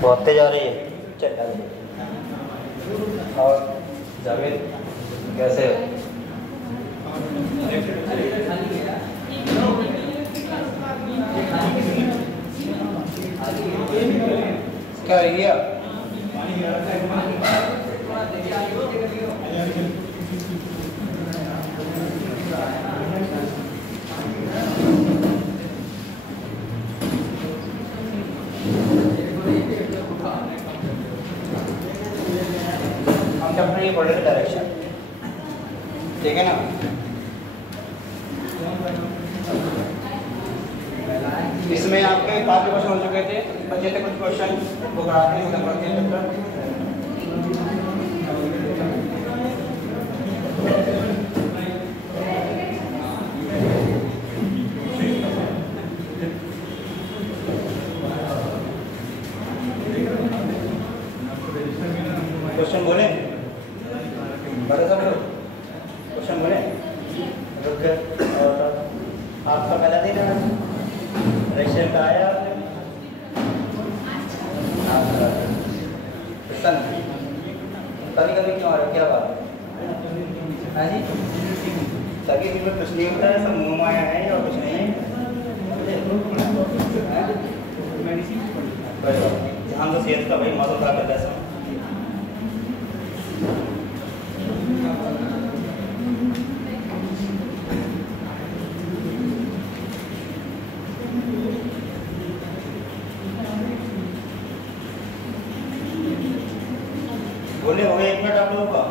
बहुत तेज आ रही है। चल और जावेद कैसे हो? क्या रह गया? हम चैप्टर ये पढ़ रहे थे डायरेक्शन, ठीक है ना? इसमें आपके काफी क्वेश्चन हो चुके थे, बचे थे कुछ क्वेश्चन वो कराते हैं चैप्टर। क्वेश्चन बोले बड़े सब लोग क्वेश्चन बोले। और आपका पहला दिन डायरेक्शन का आया कभी कभी क्यों आ रहा, क्या बात है जी? सभी भी कुछ नहीं होता है, सब मुँह माया है और कुछ नहीं है। हम तो सेहत का भाई मौसम खराब करता है। बोले हो गए 1 मिनट आप लोगों का?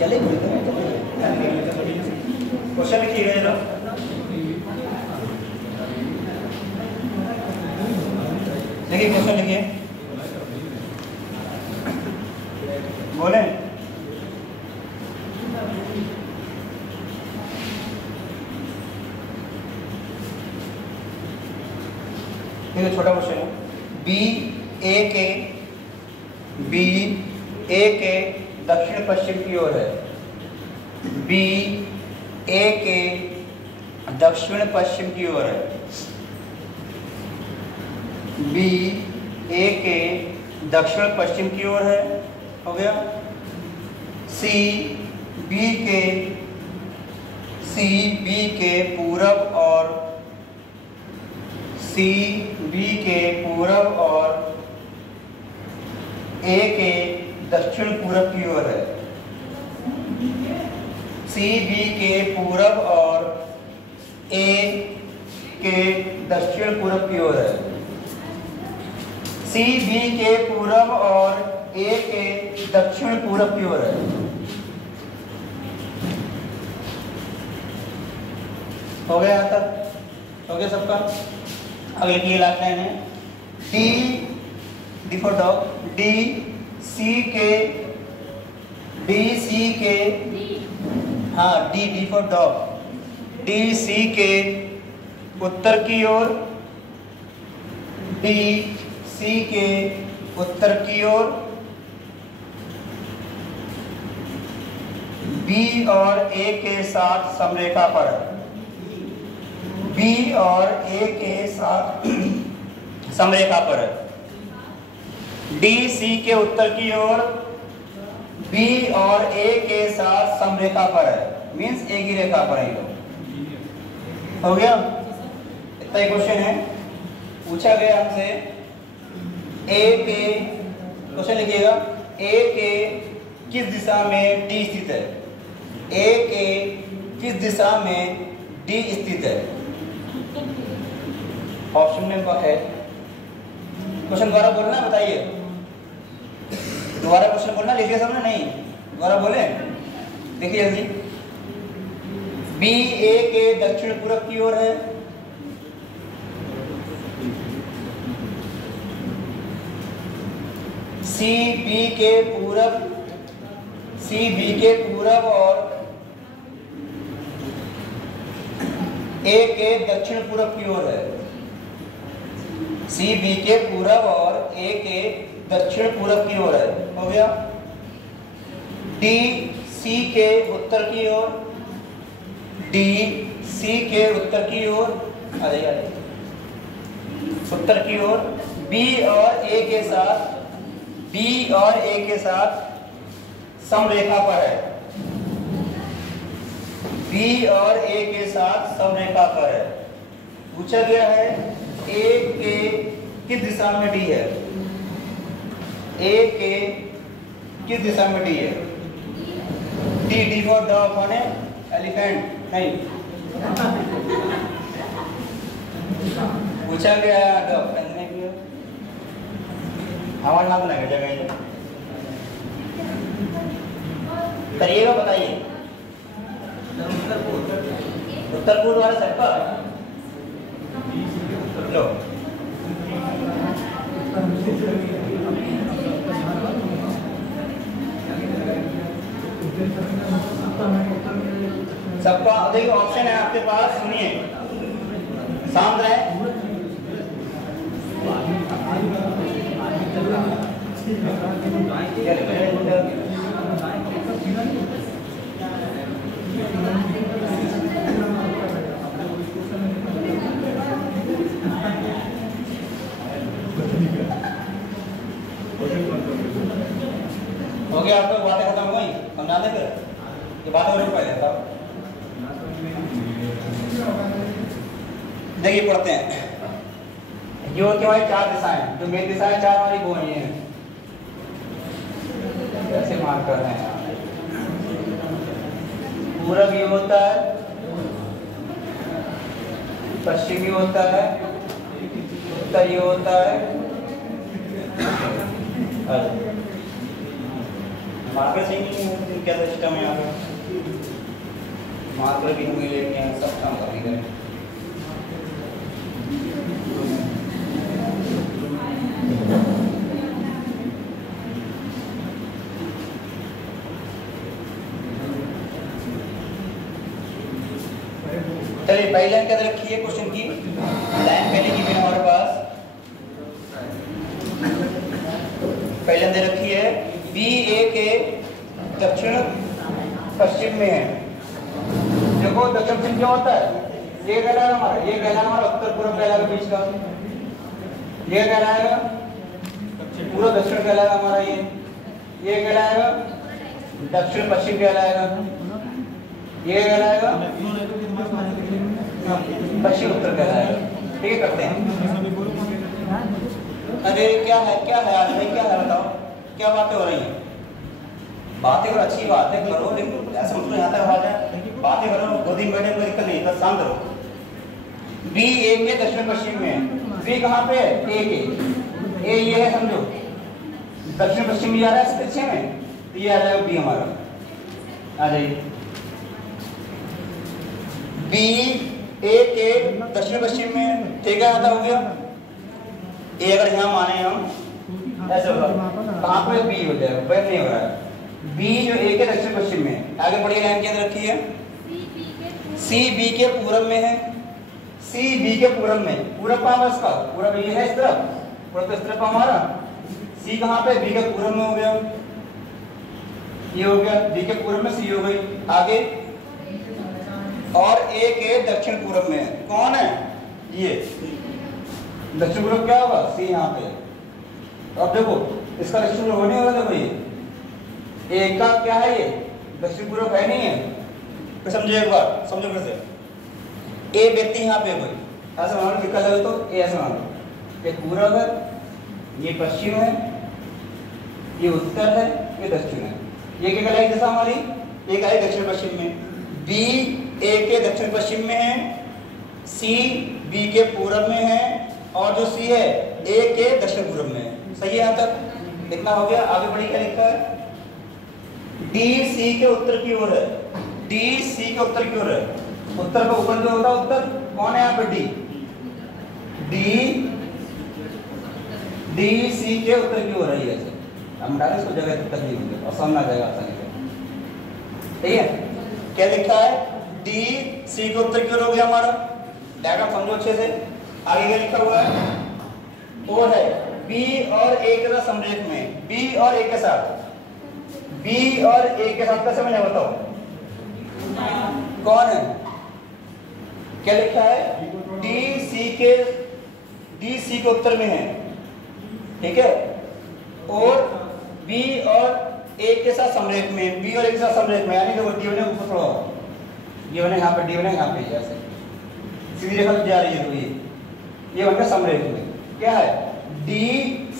चले क्वेश्चन लिखिएगा जरा। देखिए क्वेश्चन लिखिए, बोले देखिए छोटा क्वेश्चन है। बी ए के दक्षिण पश्चिम की ओर है। बी ए के दक्षिण पश्चिम की ओर है। बी ए के दक्षिण पश्चिम की ओर है, हो गया। सी बी के पूरब और सी बी के पूरब और ए के दक्षिण पूरब की ओर है। सी बी के पूरब और ए के दक्षिण पूरब की ओर है। सी बी के पूरब और ए के दक्षिण पूरब की ओर है। हो गया यहाँ तक? हो गया सबका? अगले की लास्ट लाइन है D for dog. D C के हाँ D for dog. D C के उत्तर की ओर, डी सी के उत्तर की ओर, बी और ए के साथ समरेखा पर है। बी और ए के साथ समरेखा पर है। डी सी के उत्तर की ओर, बी और ए के साथ समरेखा पर है, मीन्स एक ही रेखा पर है। हो गया? इतना ही क्वेश्चन है। पूछा गया हमसे ए के, क्वेश्चन लिखिएगा, ए के किस दिशा में डी स्थित है? ए के किस दिशा में डी स्थित है? ऑप्शन में है। क्वेश्चन दोबारा बोलना, बताइए। दोबारा क्वेश्चन बोलना, लिखिए सबने, नहीं दोबारा बोले। देखिए जल्दी। बी ए के दक्षिण पूरब की ओर है। सी बी के पूरब और ए के दक्षिण पूरब की ओर है। सी बी के पूरब और ए के दक्षिण पूरब की ओर है, हो गया। डी सी के उत्तर की ओर, डी सी के उत्तर की ओर, आ जाइए उत्तर की ओर। बी और ए के साथ, बी और ए के साथ समरेखा पर है, बी और ए के साथ समरेखा पर है। पूछा गया है ए के किस दिशा में डी है, ए के किस दिशा में डी है। डी, डी फॉर डॉग माने एलिफेंट नहीं, पूछा गया डॉग पहनने की हमारा नाम नहीं जगह करिएगा, बताइए। उत्तर पूर्व वाले साइड पर लो, सबका देखिए ऑप्शन है आपके पास, सुनिए शांत रहे। हो गया, आपको बातें खत्म हो गई, समझा दे फिर ये बातें और पहले था। देखिए पढ़ते हैं, ये होती हमारी चार दिशाएं, जो मेन दिशाएं चार हमारी वो हैं, कैसे मार्क कर रहे हैं। पूरब ये होता है, पश्चिम ये होता है, उत्तर ये होता है। मार्कर से नहीं क्या सिस्टम है यहाँ पे, मार्कर भी हुए लेके सब काम कर रहे हैं। चलिए पहली लाइन क्या रखी है क्वेश्चन की, लाइन पहले की भी हमारे पास पहले लाइन दे रखी है, बी ए के दक्षिण पश्चिम में है। देखो दक्षिण पश्चिम क्या होता है, ये कहलाएगा हमारा, ये कहलाएगा हमारा उत्तर पूर्व कहलाएगा बीच का, ये कहलाएगा पूर्व दक्षिण कहलाएगा हमारा, ये कहलाएगा दक्षिण पश्चिम कहलाएगा, ये कहलाएगा पश्चिम उत्तर कहलाएगा। ठीक है, करते हैं। अरे क्या है आज भाई, क्या है बताओ, क्या बातें हो रही हैं। बातें करो, अच्छी बात है करो, लेकिन ऐसा मतलब यहाँ तक आ जाए, बातें करो, गोदी में बैठे कोई दिक्कत नहीं, बस शांत रहो। बी ए के दक्षिण पश्चिम में है, बी कहाँ पे है, ए के, ए ये है समझो, दक्षिण पश्चिम ये आ रहा है पीछे में, तो ये आ जाएगा बी हमारा, आ जाइए। बी ए के दक्षिण पश्चिम में, ठीक है, आता हो गया। ए अगर यहाँ माने हम ऐसे होगा, कहाँ पे बी हो जाएगा, वह नहीं हो रहा है। बी जो ए के दक्षिण पश्चिम में, आगे बढ़िए लाइन क्या रखी है, सी बी के पूरब में है, सी बी के पूरब में, पूरब कहाँ है इसका, पूरब ये है इस तरफ, पूरब इस तरफ हमारा, सी कहाँ पे, बी के पूरब में हो गया, ये हो गया, बी के पूरब में सी हो गई। आगे और ए के दक्षिण पूरब में है, कौन है ये, दक्षिण पूर्व क्या होगा, सी यहाँ पे। तो अब देखो इसका दक्षिण पूर्व होने होगा, देखो ये ए का क्या है, ये दक्षिण पूर्व है नहीं है, तो समझो एक बार, समझो फिर से। ए व्यक्ति यहाँ पे कोई ऐसा मान लो, दिक्कत है तो ए ऐसा मान लो, ये पूरब है, ये पश्चिम है, ये उत्तर है, ये दक्षिण है। ये क्या कहलाएगी दिशा हमारी, एक आई दक्षिण पश्चिम में। बी ए के दक्षिण पश्चिम में है, सी बी के पूरब में है, और जो सी है ए के दक्षिण पूर्व में है। सही है, यहाँ तक इतना हो गया। आगे बढ़ी क्या लिखा है, डी सी के उत्तर की ओर है, डी सी के उत्तर की ओर है। उत्तर का ऊपर जो होता है उत्तर, कौन है यहाँ पे, डी सी के उत्तर की ओर है। ऐसे हम डालें इसको, जगह तक नहीं होगी और समझ आ जाएगा आसानी से। ठीक है, क्या लिखा है, डी सी के उत्तर की ओर हो गया हमारा, डायग्राम समझो अच्छे से। आगे क्या लिखा हुआ है, ओ है बी और ए के साथ समरेख में, बी और ए के साथ, बी और ए के साथ कैसे बने बताओ? कौन है? क्या लिखा है? डी सी के उत्तर में है, ठीक है। और बी और ए के साथ समरेख में, बी और ए के साथ समरेख में, यानी देखो डी बने ऊपर थोड़ा, ये बने यहाँ पे, डी बने यहाँ पे, ऐसे सीधी रेखा जा रही है, तो ये बन गया समरेख में। क्या है? डी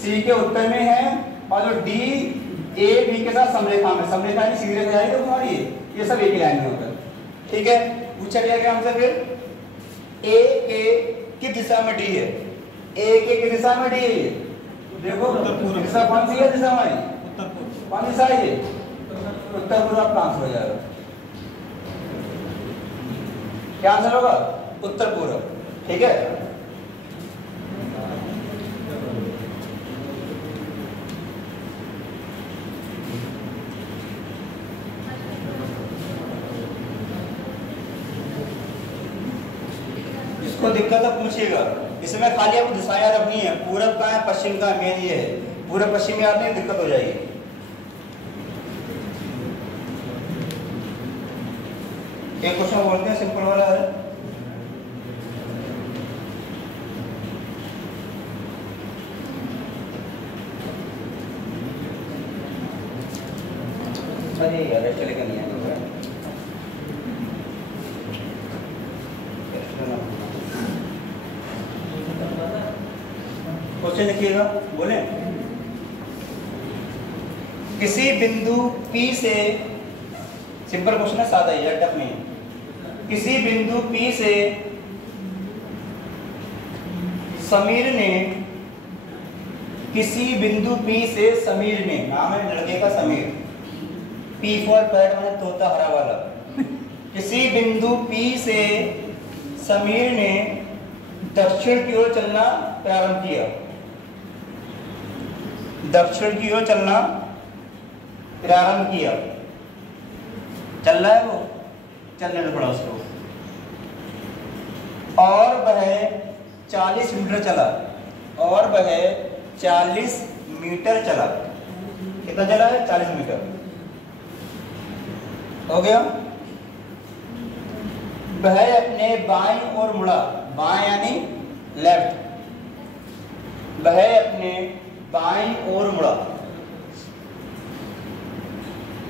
सी के उत्तर में है और जो डी ए बी के साथ समरेखा में, समरेखा यानी सीधी रेखा जा रही है तो तुम्हारी ये सब एक ही लाइन में होगा, ठीक है। पूछा गया क्या हमसे फिर? ए के किस दिशा में डी है? ए के किस दिशा में डी है? ये देखो दिशा कौन सी है? दिशा हमारी उत्तर पूर्व, कौन दिशा है ये? उत्तर पूर्व। आपका आंसर हो जाएगा, क्या आंसर होगा? उत्तर पूर्व, ठीक है। इसको दिक्कत है पूछिएगा, इसमें खाली आपको दिशा याद रखनी है, पूरब का है पश्चिम का है, मेन ये है, पूरब पश्चिम याद नहीं, दिक्कत हो जाएगी। एक क्वेश्चन बोलते हैं सिंपल वाला है, अरे यार ऐसे लेकर नहीं आएगा। क्वेश्चन लिखिएगा, बोले किसी बिंदु P से, सिंपल क्वेश्चन है, सादा ही है, टफ नहीं। किसी बिंदु P से समीर ने, किसी बिंदु P से समीर ने, नाम है लड़के का समीर, P फॉर पैड मैंने तोता हरा वाला। किसी बिंदु P से समीर ने दक्षिण की ओर चलना प्रारंभ किया, दक्षिण की ओर चलना प्रारंभ किया, चल रहा है वो, चलने में पड़ा उसको, और वह 40 मीटर चला, और वह 40 मीटर चला। कितना चला है? 40 मीटर हो गया। वह अपने बाईं ओर मुड़ा, बाएं यानी लेफ्ट, वह अपने बाईं ओर मुड़ा,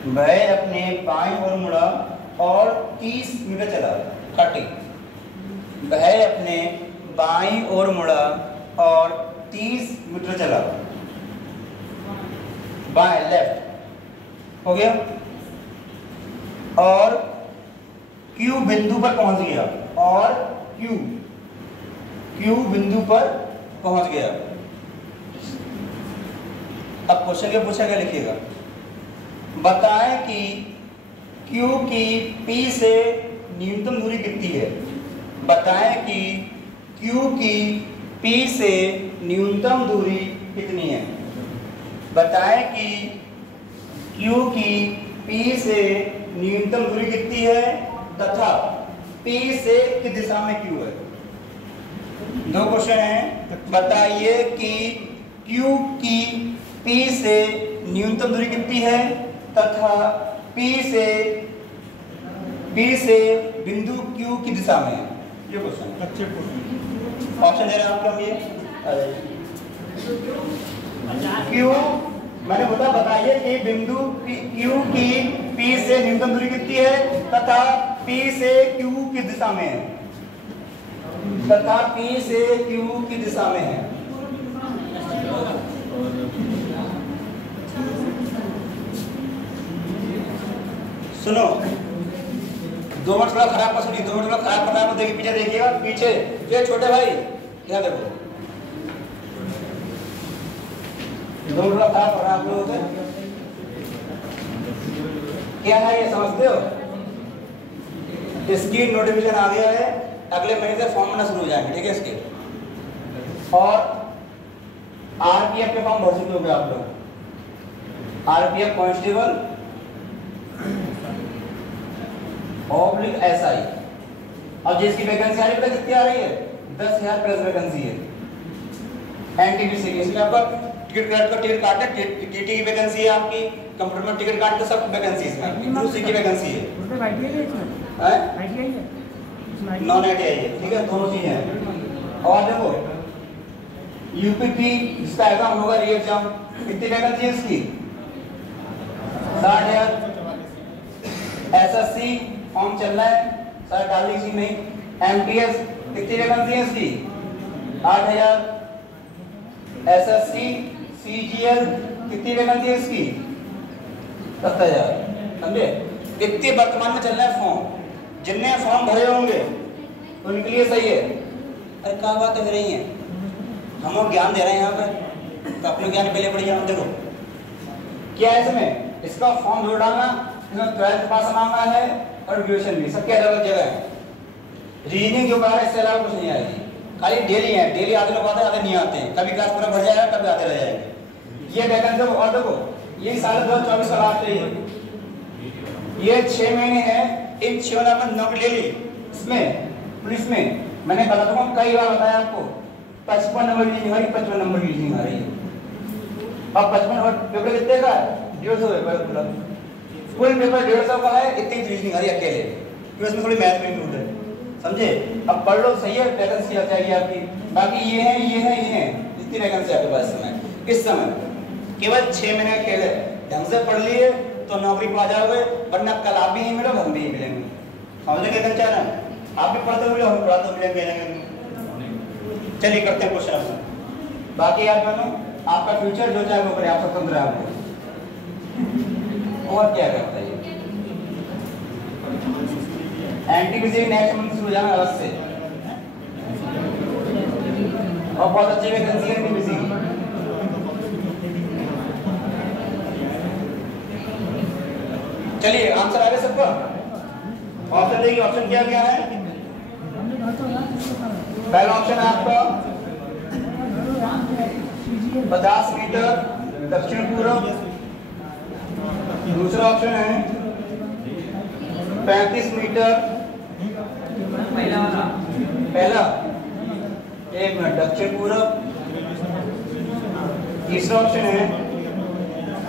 वह अपने बाईं ओर मुड़ा और 30 मीटर चला, 30। वह अपने बाईं ओर मुड़ा और 30 मीटर चला, बाएं लेफ्ट हो गया, और Q बिंदु पर पहुंच गया, और Q बिंदु पर पहुंच गया। अब क्वेश्चन क्या पूछा गया, लिखिएगा। बताएं कि Q की P से न्यूनतम दूरी कितनी है। बताएं कि Q की P से न्यूनतम दूरी कितनी है। बताएं कि Q की P से न्यूनतम दूरी कितनी है तथा P से किस दिशा में Q है। दो क्वेश्चन हैं, बताइए कि Q की P से न्यूनतम दूरी कितनी है तथा P से बिंदु Q की दिशा में है। ये क्वेश्चन ऑप्शन दे रहे हैं आपको। ये Q मैंने बोला, बताइए कि बिंदु Q की P से न्यूनतम दूरी कितनी है तथा P से Q की दिशा में है, तथा P से Q की दिशा में है। सुनो, 2 मिनट थोड़ा खराब कर सुनिए, 2 मिनट थोड़ा खराब करना है, देखिए पीछे, देखिएगा पीछे, ये छोटे भाई यहाँ देखो, 2 मिनट थोड़ा खराब कर रहा है आप लोगों से। क्या है ये समझते हो? इसकी नोटिफिकेशन आ गया है, अगले महीने से फॉर्म भरना शुरू हो जाएंगे, ठीक है इसके। और आरपीएफ के फॉर्म भर चुके होंगे आप लोग, आरपीएफ कांस्टेबल SI, और जिसकी वैकेंसी आ रही है कितनी आ रही है? 10,000 प्लस वैकेंसी है। एनटीपीसी की, इसमें आपका टिकट का टिकट काटना, टीटी की वैकेंसी है आपकी, कंप्यूटर में टिकट काटते सब वैकेंसी इसमें आपकी, दूसरी की वैकेंसी है। उसमें आईटीआई है, इसमें आईटीआई है, नॉन आईटीआई है, ठीक है, दोनों चीजें हैं। और देखो यूपीपी इसका एग्जाम होगा, री एग्जाम, कितनी वैकेंसी है इसकी? 60,000। एसएससी फॉर्म चल रहा है, सर डाल लीजिए नहीं। एमटीएस कितनी वैकेंसी है इसकी? 8,000। एसएससी सीजीएल कितनी वैकेंसी है इसकी? 7,000। समझे? इतने वर्तमान में चल रहा है फॉर्म, जिनने फॉर्म भरे होंगे तो उनके लिए सही है। अरे क्या बात हो रही है, हम लोग ज्ञान दे रहे हैं यहाँ पे, तो अपने ज्ञान पहले पढ़िए। हम देखो क्या है इसमें, इसका फॉर्म जोड़ डालना, इसमें 12th पास मांगा है और ग्रेजुएशन भी, सबके अलग अलग जगह है। रीजनिंग जो कहा है इससे अलावा कुछ नहीं आएगी, खाली डेली है, डेली आधे लोग आते हैं, आधे नहीं आते हैं, कभी क्लास पूरा भर जाएगा, कभी आते रह जाएंगे। ये वैकेंसी और देखो ये साल 2024 का लास्ट है, ये 6 महीने हैं, इन 6 महीने में नौकरी ले ली। इसमें पुलिस में मैंने बता दूंगा, कई बार बताया आपको, 55 नंबर रीजनिंग आ रही, 55 नंबर रीजनिंग आ रही है। अब 55 नंबर पेपर कितने का? 150 पेपर पूरा, फुल पेपर 150 का है, इतनी रीजनिंग आ रही है अकेले, फिर इसमें थोड़ी मैथ भी इंक्लूड है, समझे? अब पढ़ लो, सही है, वैकेंसी आ जाएगी आपकी। बाकी ये है, ये है, ये है, इतनी वैकेंसी आपके पास समय, इस समय केवल 6 महीने का खेल है, ढंग से पढ़ लिए तो नौकरी पा जाओगे, वरना कल आप भी नहीं मिलोगे, हम भी नहीं मिलेंगे। समझ गए क्या ना? आप भी पढ़ते मिले, हम पढ़ाते मिलेंगे। चलिए करते हैं क्वेश्चन अपना। बाकी याद मानो, आपका फ्यूचर जो चाहे वो करे, आप स्वतंत्र है आपको, और क्या करता है। एनटीपीसी नेक्स्ट मंथ शुरू हो जाना अलग से, और बहुत अच्छी वैकेंसी है एनटीपीसी की। चलिए आंसर आ गया सबका? ऑप्शन देखिए, ऑप्शन क्या क्या है? पहला ऑप्शन है आपका 50 मीटर दक्षिण पूर्व, दूसरा ऑप्शन है 35 मीटर, पहला 1 मिनट दक्षिण पूर्व, तीसरा ऑप्शन है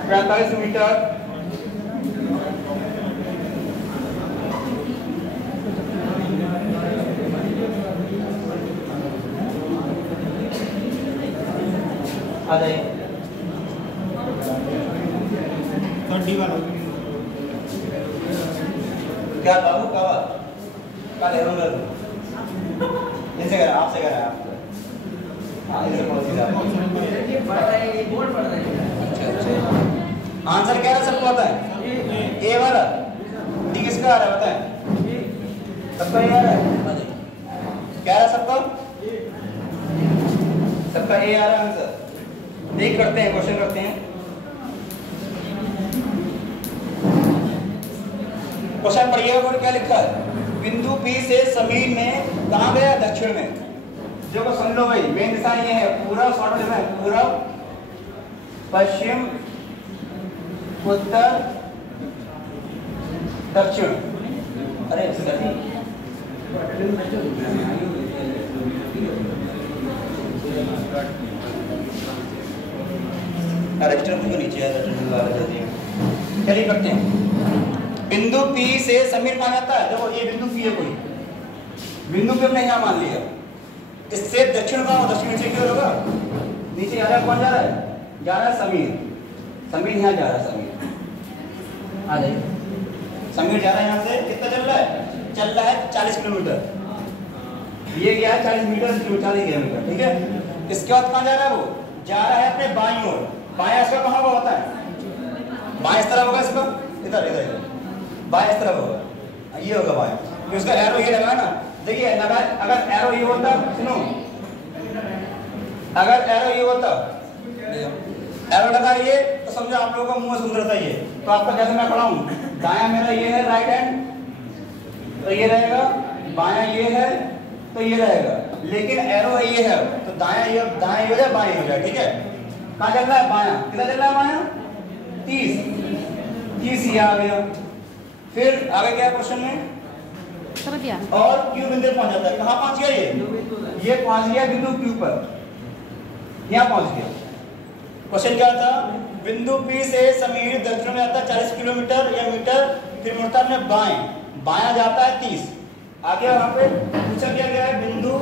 45 मीटर, आ जाइए क्या बाबू का ले रहा हूँ, इनसे कह रहा, आपसे कह रहा है आपको। हाँ इधर बहुत सीधा आंसर क्या है, सबको पता है? ए वाला डी किसका आ रहा है बताएं? सबका ए आ रहा है, क्या आ रहा है सबका? सबका ए आ रहा है आंसर। देख करते हैं, क्वेश्चन करते हैं। क्वेश्चन पढ़िएगा, और क्या लिखा है? बिंदु P से समीर में कहां गया? दक्षिण में। देखो समझ लो भाई, मेन दिशा ये है, पूरा शॉर्ट में पूरब, पश्चिम, उत्तर, दक्षिण। अरे सही रजिस्टर को नीचे है, चलिए करते हैं। बिंदु P से समीर कहां जाता है? देखो ये बिंदु P है, कोई बिंदु P हमने यहाँ मान लिया, इससे दक्षिण का, दक्षिण नीचे क्यों होगा? नीचे जा रहा है, कौन जा रहा है? जा रहा है समीर, समीर यहाँ जा रहा है, समीर आ जाइए। समीर जा रहा है यहाँ से, कितना चल रहा है? चल रहा है 40 किलोमीटर, ये गया है 40 मीटर, 40 किलोमीटर, ठीक है। इसके बाद कहाँ जा रहा है? वो जा रहा है अपने बाईं ओर। बायां इसका कहाँ होगा होता है? बाएं इस तरफ होगा, इसका इधर इधर इधर बाएं इस तरफ होगा, ये होगा बाएं, तो इसका एरो ये लगा ना, देखिए लगा। अगर एरो ये होता, सुनो, अगर एरो ये होता, एरो लगा ये, तो समझो आप लोगों का मुंह सुंदर था ये, तो आपका जैसे मैं पढ़ा हूँ, दायां मेरा ये है राइट हैंड, तो ये रहेगा, बायां ये है तो ये रहेगा, लेकिन एरो ये है तो दायां ये हो जाए, बाएं हो जाए, ठीक है। कहाँ चल रहा है? बायां। कितना चल रहा है बायां? 30 ये आ गया। फिर आगे क्या क्वेश्चन में? समझ गया। और क्यू बिंदु पहुंच जाता है, कहाँ पहुंच गया? ये पहुंच गया बिंदु क्यू पर, यहाँ पहुंच गया। क्वेश्चन क्या था, बिंदु P से समीर दक्षिण में आता है 40 किलोमीटर या मीटर, फिर मुड़ता है बाएं, बायां जाता है 30। आगे वहां पे पूछा गया है बिंदु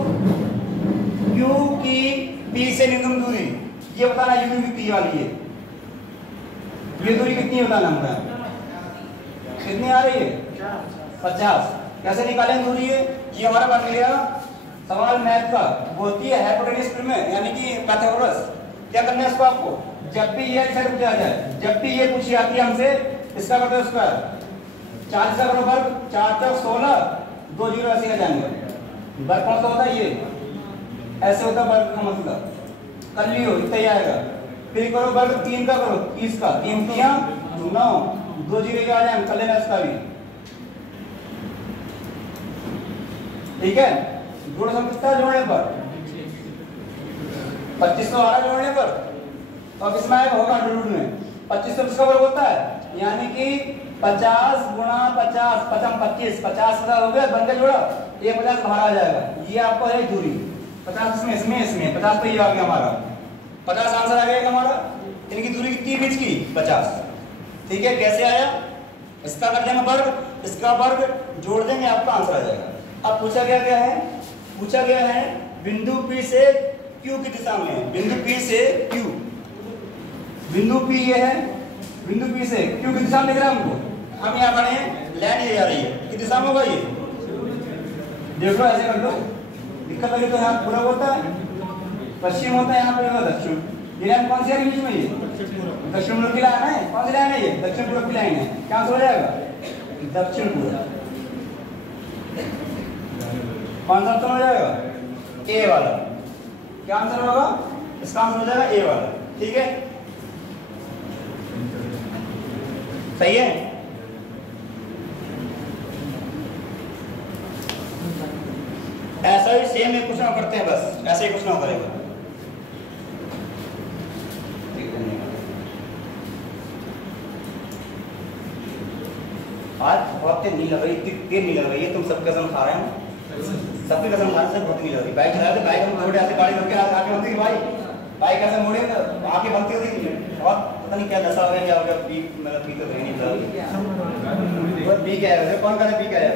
Q की P से न्यूनतम दूरी, ये बताना U कितनी वाली है, ये दूरी कितनी बताना हमको, कितनी आ रही है 50। कैसे निकालें दूरी है, ये हमारा बन गया सवाल मैथ का, वो होती है हाइपोटेन्यूज में यानी कि पाइथागोरस। क्या करना है इसको आपको, जब भी ये साइड पूछा जाए, जब भी ये पूछी आती है हमसे, इसका करते हैं स्क्वायर, 40 का वर्ग 4 चौक 16, 2 जीरो ऐसे आ जाएंगे। वर्ग कौन सा होता है, ये ऐसे होता है वर्ग का मतलब, कर लियो इतना ही आएगा। फिर करो वर्ग 3 का करो 30 का, 3 3 9, 2 जीरो आ जाएंगे, कर लेना इसका भी, ठीक है। जोड़ सम कितना जोड़ने पर 2512 जोड़ने पर, और किसमें आएगा होगा अंडर रूट में 2500 किसका वर्ग होता है, यानी कि 50 गुणा 50 पचम 25, 50 पता हो गया, बन गया जोड़ा, ये 50 बाहर आ जाएगा। ये आपको है दूरी 50 इसमें 50 तो ये आ गया हमारा 50 आंसर आ गया हमारा। इनकी दूरी कितनी बीच की 50, ठीक है। कैसे आया, इसका कर देंगे वर्ग, इसका वर्ग जोड़ देंगे, आपका आंसर आ जाएगा। अब पूछा गया क्या है, पूछा गया है बिंदु P से Q की दिशा में, बिंदु P से Q, बिंदु P ये है, बिंदु P से Q की दिशा में दिख रहा है हमको, हम यहाँ खड़े हैं, लाइन ये जा रही है, किस दिशा में होगा ये, देख लो ऐसे कर लो, दिक्कत लगे तो यहाँ पूरा होता है, पश्चिम होता है, यहाँ पे होगा दक्षिण। ये लाइन कौन सी है बीच में, ये दक्षिण पूर्व की लाइन है, कौन सी लाइन है ये, दक्षिण पूर्व की लाइन है, क्या आंसर हो जाएगा दक्षिण पूर्व, कौन सा आंसर हो जाएगा ए वाला, क्या आंसर होगा इसका आंसर हो जाएगा ए वाला, ठीक है सही है। ऐसा ही सेम एक क्वेश्चन करते हैं, बस ऐसे ही क्वेश्चन करेगा। आज बहुत तेज नहीं लग रही, इतनी तेज नहीं लग रही है, तुम सबके कसम खा रहे हैं, सबके कसम खाने से बहुत नहीं लग रही। बाइक चला रहे थे, बाइक हम थोड़े ऐसे गाड़ी करके आगे बनती थी भाई, बाइक ऐसे मोड़े तो आगे बनती होती, बहुत पता नहीं क्या नशा हो गया, क्या हो गया, पी मतलब पी तो नहीं था, बहुत पी क्या है, कौन कहता पी क्या है,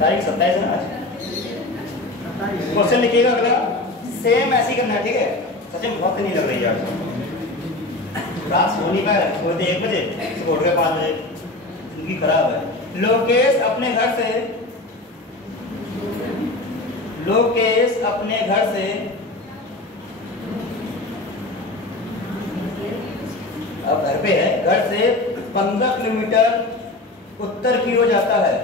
तारीख 27 है ना आज। क्वेश्चन लिखिएगा अगला, सेम ऐसे ही करना है, ठीक है। सच में बहुत नहीं लग रही है आज, रात सो नहीं पाए, सोते 1 बजे, सुबह उठ गए 5 बजे, जिंदगी खराब है। लोकेश अपने घर से, लोकेश अपने घर से, अब घर पे है, घर से 15 किलोमीटर उत्तर की ओर जाता है,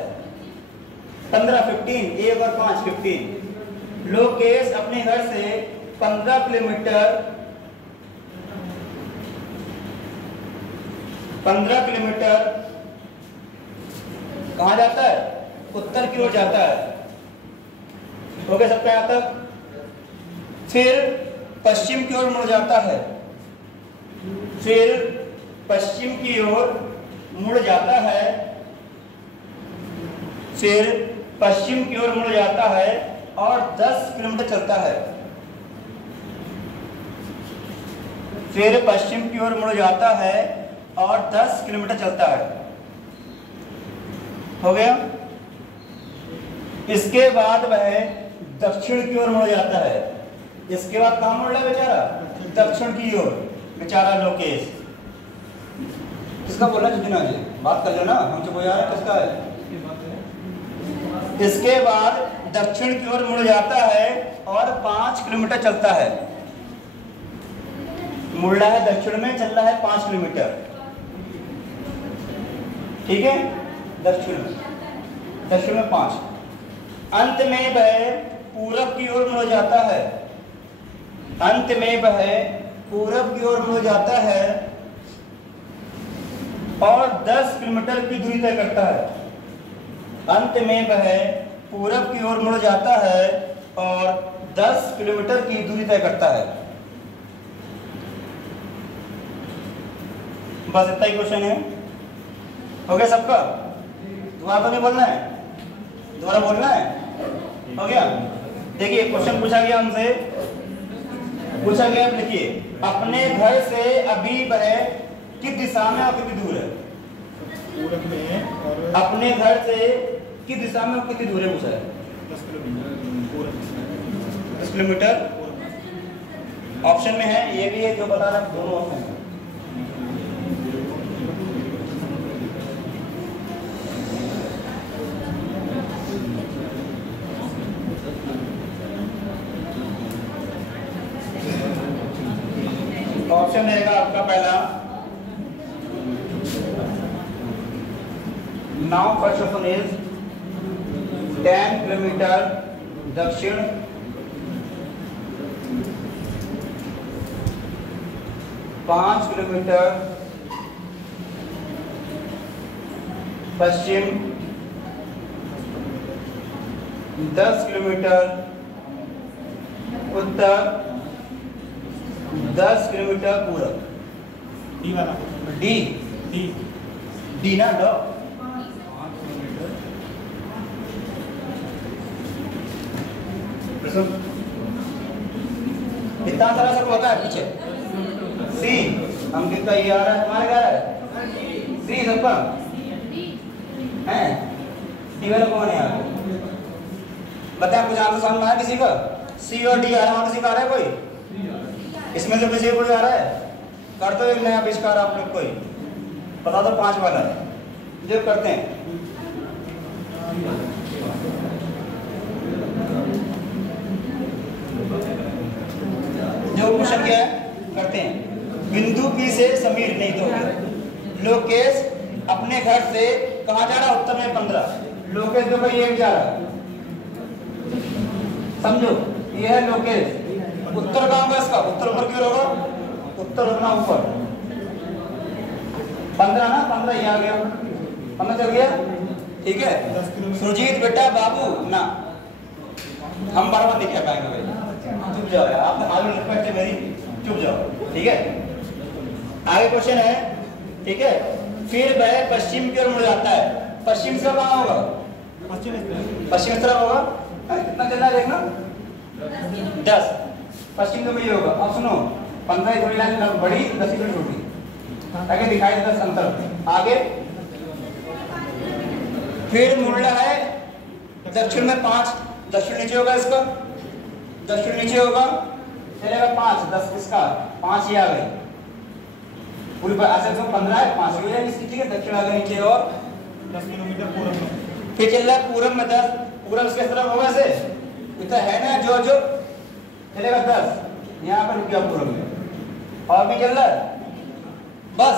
15 15 1 और 5 15। लोकेश अपने घर से 15 किलोमीटर 15 किलोमीटर कहाँ जाता है, उत्तर की ओर जाता है, हो गया सबका यहाँ तक। फिर पश्चिम की ओर मुड़ जाता है, फिर पश्चिम की ओर मुड़ जाता है, फिर पश्चिम की ओर मुड़ जाता है और 10 किलोमीटर चलता है, फिर पश्चिम की ओर मुड़ जाता है और 10 किलोमीटर चलता है, हो गया। इसके बाद वह दक्षिण की ओर मुड़ जाता है, इसके बाद कहाँ मुड़ रहा है बेचारा, दक्षिण की ओर, बेचारा लोकेश। किसका बोल रहा है जितना जी, बात कर लेना, हमसे कोई आ रहा है किसका है। इसके बाद दक्षिण की ओर मुड़ जाता है और 5 किलोमीटर चलता है, मुड़ रहा है दक्षिण में, चल रहा है 5 किलोमीटर, ठीक है, दक्षिण में 5। अंत में वह पूरब की ओर मुड़ जाता है, अंत में वह पूरब की ओर मुड़ जाता है और 10 किलोमीटर की दूरी तय करता है, अंत में वह पूरब की ओर मुड़ जाता है और 10 किलोमीटर की दूरी तय करता है। बस इतना ही क्वेश्चन है, हो गया सबका। दोबारा तो नहीं बोलना है, दोबारा बोलना है, हो गया। देखिए क्वेश्चन पूछा गया हमसे, पूछा गया, लिखिए अपने घर से अभी वह किस दिशा में और कितनी दूर है? पूरब में है और अपने घर से किस दिशा में और कितनी दूर है पूछा है? 10 किलोमीटर। 10 किलोमीटर ऑप्शन में है, ये भी है जो बता रहा है, दोनों ऑप्शन है। ऑप्शन रहेगा आपका पहला, now first option is 10 kilometre दक्षिण, 5 किलोमीटर पश्चिम, 10 किलोमीटर उत्तर, 10 किलोमीटर पूरब। डी वाला, डी डी डी ना डॉ, 5 किलोमीटर कितना सारा सब होता है पीछे? सी हम कितना ये आ रहा है तुम्हारे क्या है? सी सबका है, डी वाला कौन है यहाँ? बताया कुछ आंसर समझ में आया किसी का? सी और डी आ रहा है, किसी का आ रहा है कोई? इसमें से किसी को कोई आ रहा है? कर दो एक नया आविष्कार आप लोग, कोई बता दो 5 वाला जो करते हैं। जो क्वेश्चन क्या है करते हैं। बिंदु पी से समीर नहीं तो लोकेश अपने घर से कहाँ जा रहा है? उत्तर में 15। लोकेश जो भाई ये जा रहा है, समझो ये है लोकेश। उत्तर कहाँ होगा इसका? उत्तर ऊपर क्यों होगा? उत्तर होना ऊपर। 15 ना, 15 ये आ गया, 15 चल गया, ठीक है। सुरजीत बेटा बाबू ना, हम बराबर नहीं कह पाएंगे भाई, चुप जाओ यार, आप आगे रिस्पेक्ट है मेरी, चुप जाओ, ठीक है। आगे क्वेश्चन है, ठीक है। फिर वह पश्चिम की ओर मुड़ जाता है, पश्चिम से कहाँ होगा? पश्चिम तरफ होगा। कितना चल रहा है देखना, 10 पश्चिम तो ये होगा। अब सुनो, 15 थोड़ी लाइन बड़ी, 10 की छोटी, ताकि दिखाई दे 10 अंतर। आगे फिर मुड़ रहा है दक्षिण में 5, दक्षिण नीचे होगा इसका, दक्षिण नीचे होगा, चलेगा 5, 10 किसका? 5 ये आ गई पूरी पर, ऐसे तो 15 है, 5 हो जाएगी इसकी, ठीक है। दक्षिण आ गया नीचे और 10 किलोमीटर पूरब में। फिर चल रहा है पूरब में 10, पूरब किस तरफ होगा? ऐसे इतना है ना, जो जो चलेगा 10, यहाँ पर रुक गया पूरब में। और भी चल रहा है बस,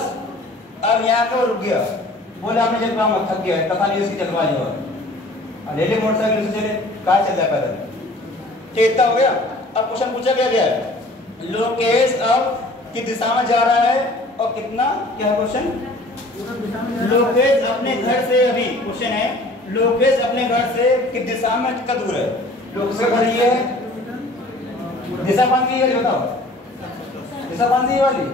अब यहाँ पर रुक गया, बोले आपने चल पाऊंगा, थक गया है, कथा नहीं उसकी चलवा जो ले ले मोटरसाइकिल से चले, कहाँ चल रहा है पैदल, ठीक इतना हो गया। अब क्वेश्चन पूछा गया है, लोकेश अब किस दिशा में जा रहा है और कितना, क्या है क्वेश्चन? लोकेश अपने घर से, अभी क्वेश्चन है लोकेश अपने घर से किस दिशा में कितना दूर है? लोकेश का घर ये है, दिशा कौन सी है बताओ, दिशा कौन सी है वाली?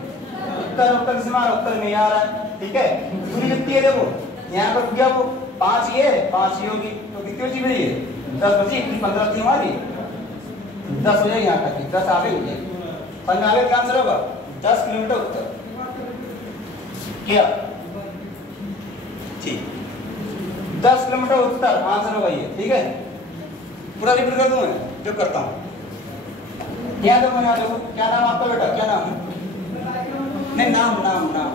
उत्तर, उत्तर से मार, उत्तर में आ रहा है, ठीक है। दूरी कितनी है देखो, यहाँ पर गया वो 5 ये 5 ये होगी, तो कितनी हो चीज है? 10 बची, 15 थी हमारी, 10 हो जाएगी यहाँ तक, 10 आ गई, 15 आगे का आंसर होगा 10 किलोमीटर उत्तर, क्या ठीक? 10 किलोमीटर उत्तर आंसर होगा ये, ठीक है। पूरा रिपीट कर दूं मैं जो करता हूँ। यहाँ देखो, यहाँ देखो, क्या नाम आपका बेटा, क्या नाम है? नहीं नाम नाम नाम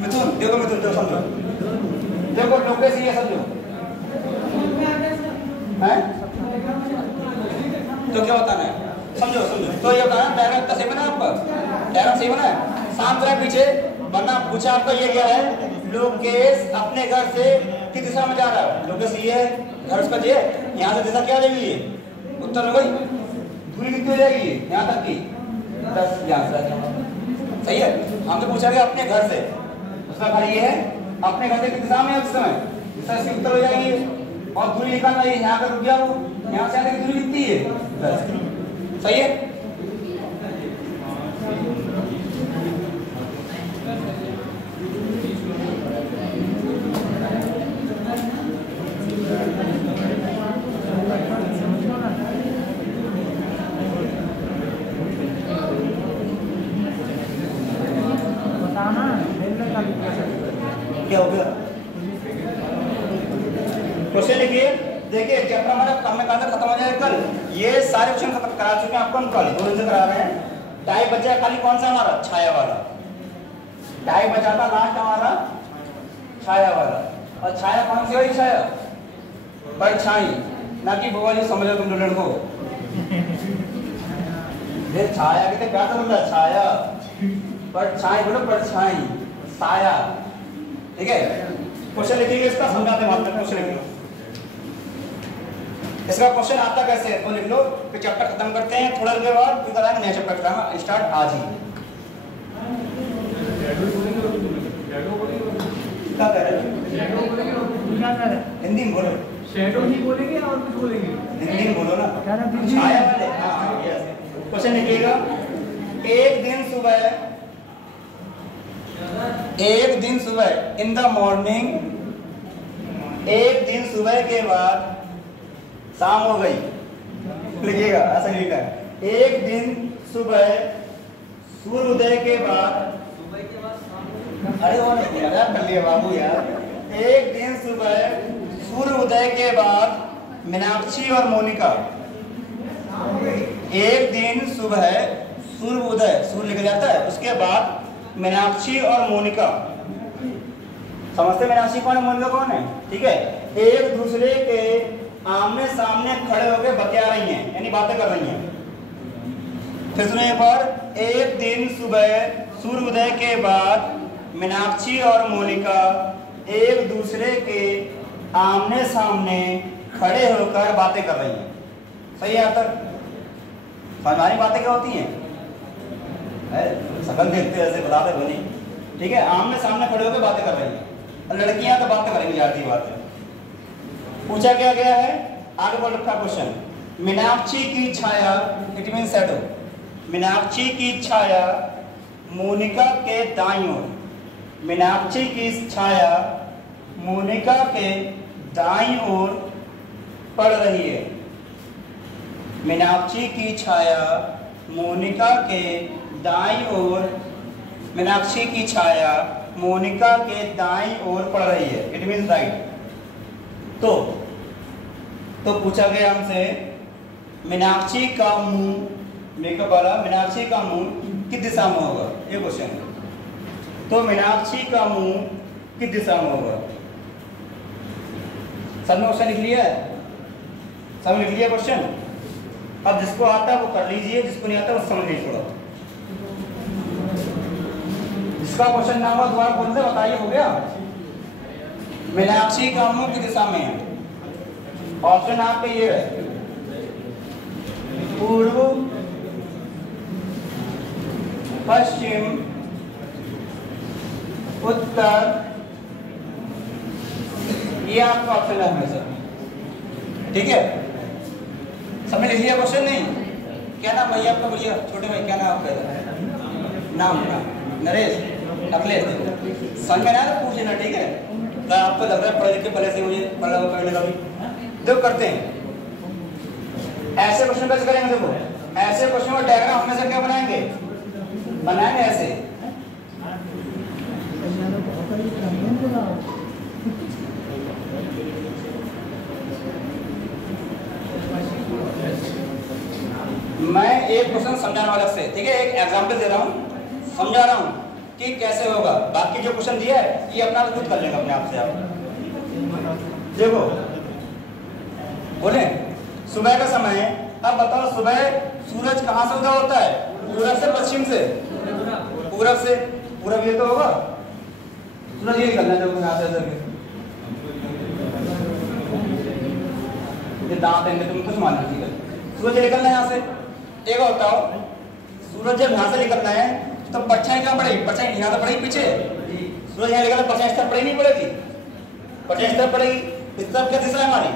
मिथुन, देखो मिथुन, जो समझो, देखो लोकेश ये समझो है, तो क्या बताना है? समझो समझो, तो ये बताना डायग्राम का सही बना आपका, डायग्राम सही बना है, शांत रहे पीछे, वरना पूछा आपका ये क्या है? लोकेश अपने घर से किस दिशा में जा रहा है? लोकेश ये है, घर उसका ये, यहाँ से दिशा क्या जाएगी? ये उत्तर हो गई, दूरी कितनी हो जाएगी यहाँ तक की? 10, यहाँ से, सही है। हमसे पूछा गया अपने घर से, उसका घर ये है, अपने घर से किस दिशा में है उस समय? दिशा इसकी उत्तर हो जाएगी, और दूरी निकालना है, यहाँ पर रुक गया वो, यहाँ से आने की दूरी कितनी है? 10, सही है। क्या हो गया? क्वेश्चन लिखिए। देखिए चैप्टर हमारा काम में खत्म हो जाएगा कल। ये सारे क्वेश्चन खत्म करा चुके हैं आपको हम कल, 2 दिन से करा रहे हैं। टाइप बचा खाली कौन सा हमारा? छाया वाला। टाइप बचा था लास्ट हमारा छाया वाला। और छाया कौन सी वाली छाया? परछाई, ना कि वो वाली समझो तुम लड़को। ये छाया कितने क्या समझा? छाया, परछाई बोलो, परछाई, साया। ठीक है, क्वेश्चन लिखिए इसका, समझाते हैं क्वेश्चन लिख लो। इसका क्वेश्चन आता कैसे है तो लिख लो, फिर चैप्टर खत्म करते हैं थोड़ा देर बाद, फिर कराएंगे नया चैप्टर कराएंगे स्टार्ट आज ही। क्या कह रहे हैं? हिंदी में बोलो। शैडो ही बोलेंगे और कुछ बोलेंगे? हिंदी में बोलो ना। क्या नाम? छाया वाले। हाँ यस। क्वेश्चन लिखिएगा। एक दिन सुबह इन द मॉर्निंग, एक दिन सुबह के बाद शाम हो गई। लिखिएगा ऐसा लिखा है। एक दिन सुबह सूर्योदय के बाद, अरे वो नहीं यार कर लिया बाबू यार। एक दिन सुबह सूर्योदय के बाद मीनाक्षी और मोनिका, एक दिन सुबह सूर्योदय, सूर्य निकल जाता है उसके बाद मीनाक्षी और मोनिका, समझते मीनाक्षी कौन है मोनिका कौन है? ठीक है, एक दूसरे के आमने सामने खड़े होकर बतिया रही हैं, यानी बातें कर रही हैं। फिर सुनिए एक बार। एक दिन सुबह सूर्योदय के बाद मीनाक्षी और मोनिका एक दूसरे के आमने सामने खड़े होकर बातें कर रही हैं। सही है? तक हमारी बातें क्या होती हैं? सकल देखते ऐसे बताते बनी। ठीक है, आमने सामने खड़े होकर बातें कर रही हैं। लड़कियां तो बातें करेंगी यार की बात है। पूछा क्या गया है, आगे बोल रखा क्वेश्चन। मीनाक्षी की छाया, इट मीन शैडो, मीनाक्षी की छाया मोनिका के दाईं ओर, मीनाक्षी की छाया मोनिका के दाईं ओर पड़ रही है। मीनाक्षी की छाया मोनिका के दाईं ओर, मीनाक्षी की छाया मोनिका के दाईं ओर पड़ रही है, इट मीन राइट। तो पूछा गया हमसे मीनाक्षी का मुंह, मेकअप वाला, मीनाक्षी का मुंह किस दिशा में होगा? ये क्वेश्चन है। तो मीनाक्षी का मुंह किस दिशा में होगा? सब ने क्वेश्चन लिख लिया है? सब लिख लिया क्वेश्चन? अब जिसको आता है वो कर लीजिए, जिसको नहीं आता वो समझ लीजिए थोड़ा। जिसका क्वेश्चन ना हुआ दोबारा बोल दे, बताइए हो गया? मीनाक्षी का मुंह किस दिशा में है? ऑप्शन आपके ये है, पूर्व, पश्चिम, उत्तर, ये आपका ऑप्शन है हमेशा। ठीक है, सबने लिख लिया क्वेश्चन? नहीं, क्या नाम भैया आपका? भैया छोटे भाई क्या नाम आपका? नाम नरेश, अखिलेश। संग में ना तो पूछ लेना, ठीक है? तो आपको लग रहा है पढ़े लिखे पहले से, मुझे पढ़ा हुआ पढ़ने का भी देखो करते हैं। ऐसे क्वेश्चन कैसे करेंगे? देखो ऐसे क्वेश्चन का डायग्राम हमेशा क्या बनाएंगे? बनाएंगे ऐसे। मैं एक क्वेश्चन समझाने वाला से, ठीक है, एक एग्जांपल दे रहा हूँ, समझा रहा हूँ कि कैसे होगा। बाकी जो क्वेश्चन दिया है ये अपना खुद कर लेगा अपने आप से। आप देखो, बोले सुबह का समय है। अब बताओ सुबह सूरज कहाँ से उदय होता है? पूरब से, पश्चिम से? पूरब से। पूरब ये तो होगा, सूरज ये निकलना है यहाँ से इधर के। ये दांत है, तुम कुछ मान लीजिएगा। सूरज निकलना है यहाँ से। एक बताओ, सूरज जब यहाँ से निकलना है तो परछाई कहाँ पड़ेगी? परछाई यहाँ तो पड़ेगी पीछे। सूरज यहाँ निकलना, परछाई इस तरफ पड़ेगी नहीं पड़ेगी? परछाई इस तरफ पड़ेगी। इस तरफ क्या दिशा है हमारी?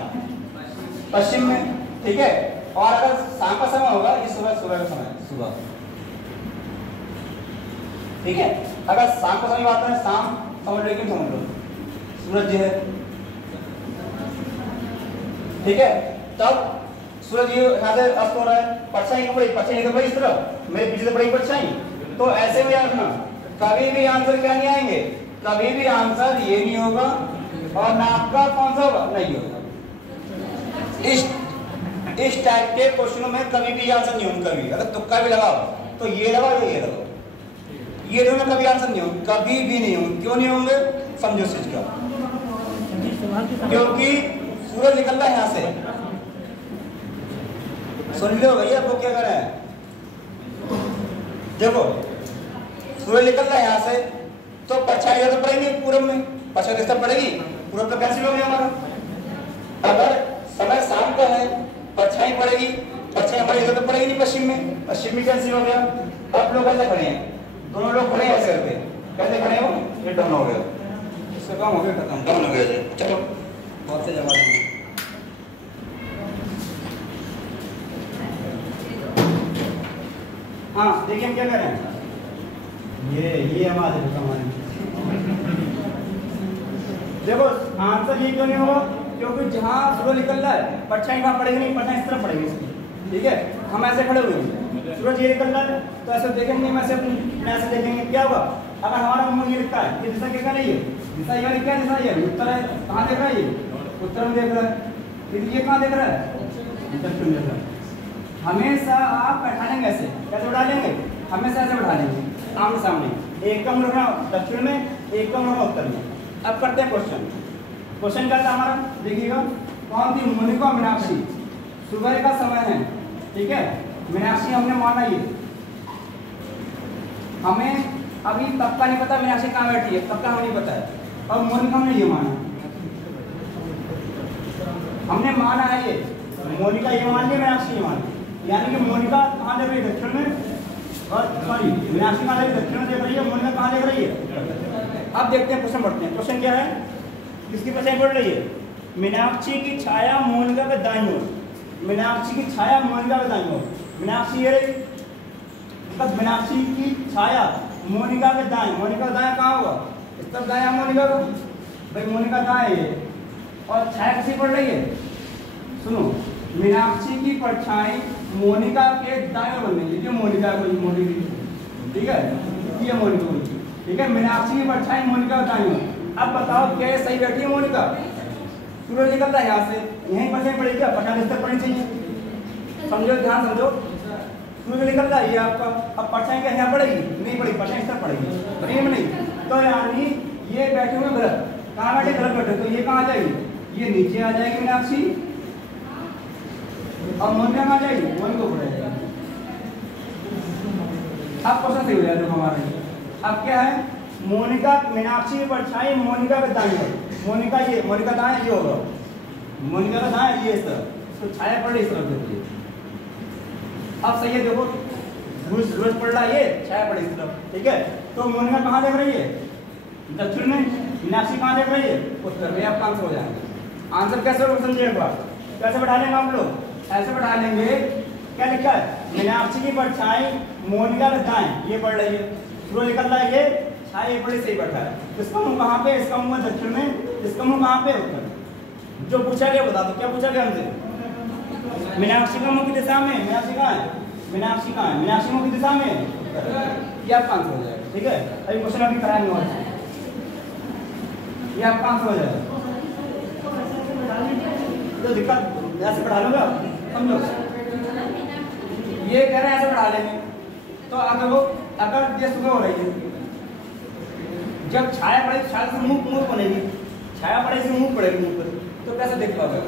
पश्चिम में। ठीक है, और अगर शाम का समय होगा, ये सुबह का समय, सुबह। ठीक है, अगर शाम का समय बात करें, शाम समझ लो, क्यों समझ लो, सूरज जो है, ठीक है, तब सूरज ये यहाँ से अस्त हो रहा है, परछाई निकल पड़ी, परछाई निकल पड़ी इस तरफ, मेरे पीछे से पड़ी परछाई। तो ऐसे भी रखना, कभी भी आंसर क्या नहीं आएंगे, कभी भी आंसर ये नहीं होगा और ना आपका कौन सा होगा, नहीं होगा। इस टाइप के क्वेश्चनों में कभी भी आंसर नहीं होगा। कभी अगर तुक्का भी लगाओ तो ये लगाओ या ये लगाओ, ये दोनों में कभी आंसर नहीं होंगे, कभी भी नहीं होंगे। क्यों नहीं होंगे, समझो इस चीज का। क्योंकि सूरज निकल रहा है यहाँ से, सुन लो भैया आपको क्या कर रहा है, देखो सूरज निकल रहा है यहाँ से तो परछाई तो पड़ेगी पूरब में, परछाई किस तरफ पड़ेगी, पूरब तो कैंसिल हो गया हमारा। अगर समय शाम का है परछाई पड़ेगी, परछाई हमारी इधर तो पड़ेगी नहीं पश्चिम में, पश्चिम में कैंसिल हो गया। अब लोग ऐसे खड़े हैं, दोनों लोग खड़े हैं ऐसे करके, कैसे खड़े हो, ये डाउन हो गया, इससे कम हो गया, खत्म, डाउन हो गया। चलो बहुत से जमा देंगे। हाँ देखिए हम क्या कर रहे हैं, ये हमारे देखो आंसर ये क्यों नहीं होगा, क्योंकि जहाँ सूरज निकल रहा है परछाई वहाँ पड़ेगी नहीं, परछाई इस तरफ पड़ेगी इसकी, ठीक है। हम ऐसे खड़े हुए हैं, सूरज ये निकल रहा है तो ऐसे देखेंगे, हम ऐसे देखेंगे, क्या होगा अगर हमारा मुंह ये लिखता है, ये दिशा क्या नहीं है, दिशा ये वाली क्या दिशा है, उत्तर है, कहाँ देख रहा है, ये उत्तर में देख रहा है, फिर ये कहाँ देख रहा है, दक्षिण देख रहा है। हमेशा आप बैठा लेंगे ऐसे, कैसे बैठा लेंगे, हमेशा ऐसे बैठा लेंगे आमने सामने, एक कम रखना दक्षिण में, एक कम रखना उत्तर में। अब करते हैं क्वेश्चन। क्वेश्चन क्या था हमारा, देखिएगा, कौन थी मोनिका मीनाक्षी, सुबह का समय है, ठीक है। मीनाक्षी हमने माना ये, हमें अभी तब का नहीं पता मीनाक्षी कहाँ बैठी है, तब का हमें नहीं पता है, और मोनिका हमने ये माना, हमने माना है ये, मोनिका ये मान लिया, मीनाक्षी ये मान ली, यानी कि मोनिका कहाँ देख रही है, दक्षिण में, और सॉरी मीनाक्षी कहाँ देख रही है, दक्षिण में देख रही है, मोनिका कहाँ देख रही है। अब देखते हैं क्वेश्चन पढ़ते हैं। क्वेश्चन क्या है, किसकी परछाई पड़ रही है, मीनाक्षी की छाया मोनिका के दाईं ओर, मीनाक्षी की छाया मोनिका के दाईं ओर, मीनाक्षी ये रही, तब मीनाक्षी की छाया मोनिका के दाएं, मोनिका दाएं कहाँ होगा, इस तरफ दाएं मोनिका को, भाई मोनिका दाएं है, और छाया किसी पड़ रही है, सुनो, मीनाक्षी की परछाई मोनिका के दाएं ओर में, ये मोनिका को मोनिका, ठीक है, ये मोनिका को, ठीक है। मीनाक्षी की परछाई मोनिका के दाएं ओर। अब बताओ क्या सही बैठी है मोनिका, सूरज निकल रहा है यहाँ से, यहीं परछाई पड़ेगी क्या, परछाई इस तरफ पड़नी चाहिए, समझो, ध्यान समझो, सूरज निकल रहा है ये आपका, अब परछाई क्या यहाँ पड़ेगी, नहीं पड़ेगी, परछाई इस तरफ पड़ेगी, बनी नहीं, तो यानी ये बैठे हुए गलत, कहाँ बैठे, गलत बैठे, तो ये कहाँ आ जाएगी, ये नीचे आ जाएगी मीनाक्षी, और मोनिका कहाँ जाएगी, मोनिका ऊपर आ जाएगी। अब क्वेश्चन सही हो जाएगा हमारा। अब क्या है, मोनिका मीनाक्षी की परछाई मोनिका के दाएं ओर, मोनिका ये, मोनिका दाएं ये होगा, मोनिका का दाएं ये इस तरफ, तो छाया पड़ रही इस तरफ देखिए। अब सही है, देखो सूरज पड़ रहा है, ये छाया पड़ रही इस तरफ, ठीक है। तो मोनिका कहाँ देख रही है, दक्षिण में, मीनाक्षी कहाँ देख रही है, उत्तर में। आपका आंसर हो जाएगा। आंसर कैसे होगा समझिए एक बार, कैसे बैठा लेंगे हम लोग, ऐसे बैठा लेंगे, क्या लिखा है, मीनाक्षी की परछाई मोनिका के दाएं ये पड़ रही है, सूरज निकल रहा है, ये छाया ये बड़ी सही बैठा है, इसका मुंह कहाँ पे, इसका मुंह दक्षिण में, इसका मुंह कहाँ पे, उत्तर। जो पूछा गया बता दो, क्या पूछा गया हमसे, मीनाक्षी का मुंह की दिशा में, मीनाक्षी कहाँ है, मीनाक्षी कहाँ है, मीनाक्षी मुंह की दिशा में, ये आपका आंसर हो जाएगा, ठीक है। अभी क्वेश्चन अभी कराएंगे और ये आपका आंसर हो जाएगा। तो दिक्कत ऐसे पढ़ा लूंगा, समझो, ये कह रहे हैं ऐसे पढ़ा लेंगे, तो आगे वो अगर ये सुबह हो रही है, जब छाया पड़े, छाया से मुंह बनेगी, छाया पड़े से मुंह पड़ेगी मुंह पर, तो कैसे देख पाओगे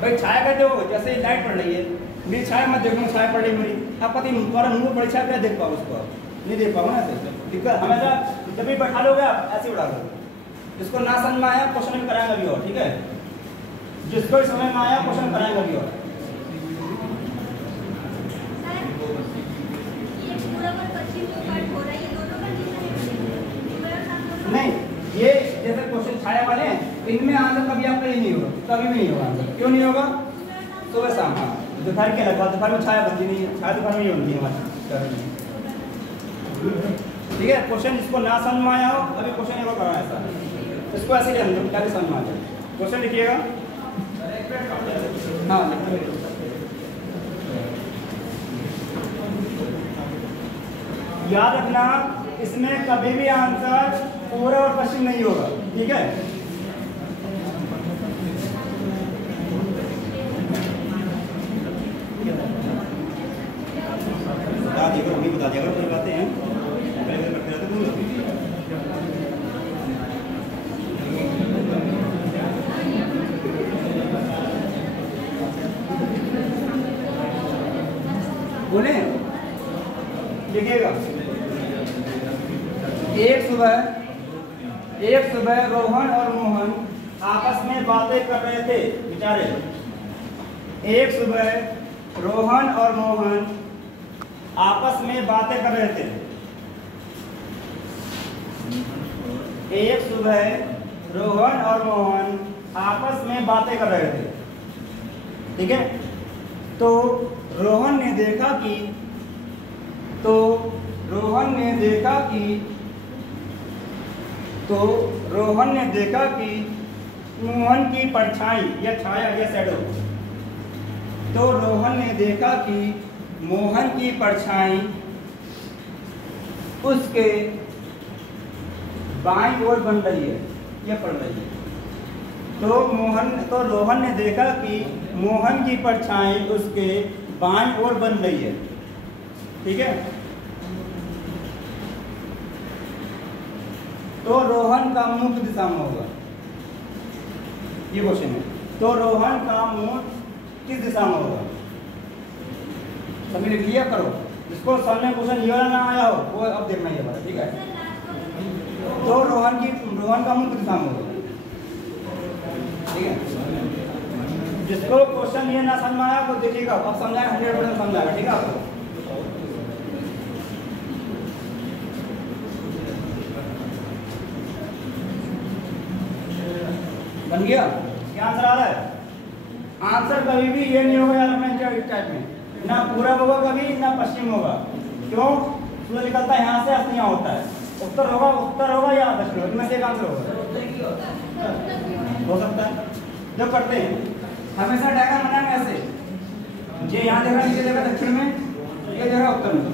भाई, छाया कहते हो जैसे लाइट पड़ रही है, मेरी छाया मत देखो, छाया पड़ रही मेरी, आप पता नहीं तुम्हारा मुंह पड़ी छाया क्या देख पाओ, उसको नहीं देख पाओ ना, ऐसे दिक्कत। हमेशा जब भी बैठा लोगे आप ऐसे उड़ा लो, जिसको ना समझ में आया क्वेश्चन भी कराएंगे अभी और, ठीक है, जिसको भी समझ में आया क्वेश्चन कराएंगे अभी और। नहीं, ये जैसे क्वेश्चन छाया वाले हैं, इनमें आंसर कभी आपका ये नहीं होगा, कभी भी नहीं होगा आंसर। क्यों नहीं होगा, सुबह शाम, हाँ दोपहर के लगा, दोपहर में छाया बनती नहीं है, छाया दोपहर में ही बनती है हमारी, ठीक है। क्वेश्चन जिसको ना समझ में आया हो, अभी क्वेश्चन एक करा ऐसा, इसको ऐसे ही क्या भी समझ में आ जाए। क्वेश्चन लिखिएगा, हाँ याद रखना, इसमें कभी भी आंसर पूर्व और पश्चिम नहीं होगा, ठीक है। बता दिया करो, बता दिया करो, कोई बातें हैं पहले करते रहते तुम लोग। बोले लिखिएगा। एक सुबह रोहन और मोहन आपस में बातें कर रहे थे बेचारे। एक सुबह रोहन और मोहन आपस में बातें कर रहे थे। एक सुबह रोहन और मोहन आपस में बातें कर रहे थे, ठीक है। तो रोहन ने देखा कि मोहन की परछाई या छाया या शैडो, तो रोहन ने देखा कि मोहन की परछाई उसके बाईं ओर बन रही है या पड़ रही है। तो रोहन ने देखा कि मोहन की परछाई उसके बाईं ओर बन रही है, ठीक है। तो रोहन का मुख किस दिशा में होगा, ये क्वेश्चन है। तो रोहन का मुख किस दिशा में होगा, सभी लिख लिया करो। जिसको सामने क्वेश्चन ये वाला ना आया हो वो अब देखना ये वाला, ठीक है। तो रोहन का मुख किस दिशा में होगा, ठीक है। जिसको क्वेश्चन ये ना समझ में आया वो देखिएगा, अब समझाएगा 100% समझाएगा, ठीक है आपको। बन गया, क्या आंसर आ रहा है? आंसर कभी भी ये नहीं होगा यार अपने टाइप में, ना पूरब होगा कभी ना पश्चिम होगा। क्यों? सूर्य निकलता है यहाँ से, अस्त यहाँ होता है। उत्तर होगा या दक्षिण होगा, इनमें से एक आंसर होगा, हो सकता है। जब करते हैं हमेशा डायग्राम बनाएंगे ऐसे, ये यहाँ देखा, नीचे देखा दक्षिण में, ये देखा उत्तर में।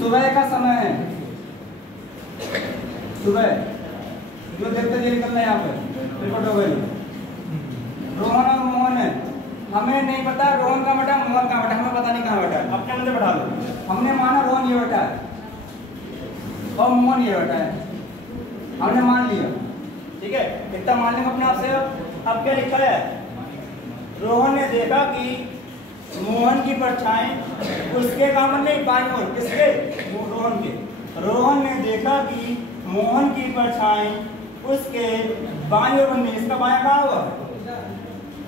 सुबह का समय है, सुबह जो देखते जी निकलना है यहाँ पे रिपोर्ट हो गई। रोहन और मोहन है, हमें नहीं पता रोहन का बेटा मोहन का बेटा, हमें पता नहीं कहाँ बैठा है। अपने अंदर बैठा लो, हमने माना रोहन ये बैठा है और मोहन ये बैठा है, हमने मान लिया, ठीक है। इतना मान लेंगे अपने आप से। अब क्या लिखा है? रोहन ने देखा कि मोहन की परछाई उसके काम नहीं बाईं ओर, किसके? रोहन के। रोहन ने देखा कि मोहन की परछाई उसके बाईं ओर बननी। इसका बायां कहाँ होगा?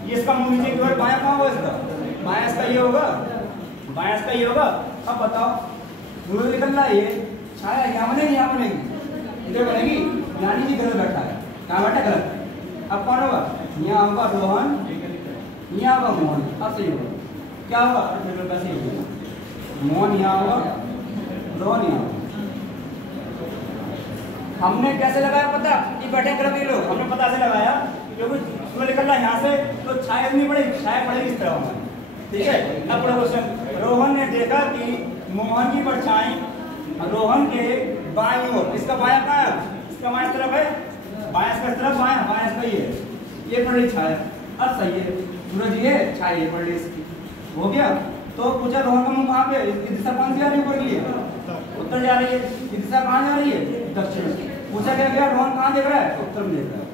ये इसका मुंह नीचे की ओर, बायां कहाँ होगा इसका? बायां इसका ये होगा, बायां इसका ये होगा। अब बताओ सूर्य निकल रहा है, ये छाया यहाँ बनेगी, यहाँ बनेगी, इधर बनेगी। नानी जी गलत बैठा है, कहाँ बैठा? गलत। अब कौन होगा? यहाँ होगा रोहन, यहाँ होगा मोहन। अब सही होगा, क्या होगा? कैसे होगा? मोहन यहाँ होगा, रोहन यहाँ होगा। हमने कैसे लगाया पता? कि बैठे कर भी लोग, हमने पता से लगाया क्योंकि सूर्य निकल रहा है यहाँ से, तो छाया नहीं पड़ेगी, छाया पड़ेगी इस तरह हमारी, ठीक है। अब पढ़ो क्वेश्चन। रोहन ने देखा कि मोहन की परछाई रोहन के बाईं ओर, इसका बायां कहाँ है? इसका बायां तरफ है, बायां इसका तरफ, बायां इसका ये पड़ रही छाया। अब सही है, सूरज ये छाया ये पड़ रही इसकी, हो गया। तो पूछा रोहन का मुंह कहाँ पे? इसकी दिशा कौन सी आ रही है? ऊपर की उत्तर जा रही है। ये दिशा कहाँ जा रही है? दक्षिण। पूछा क्या गया? रोहन कहाँ देख रहा है? उत्तर में देख रहा है।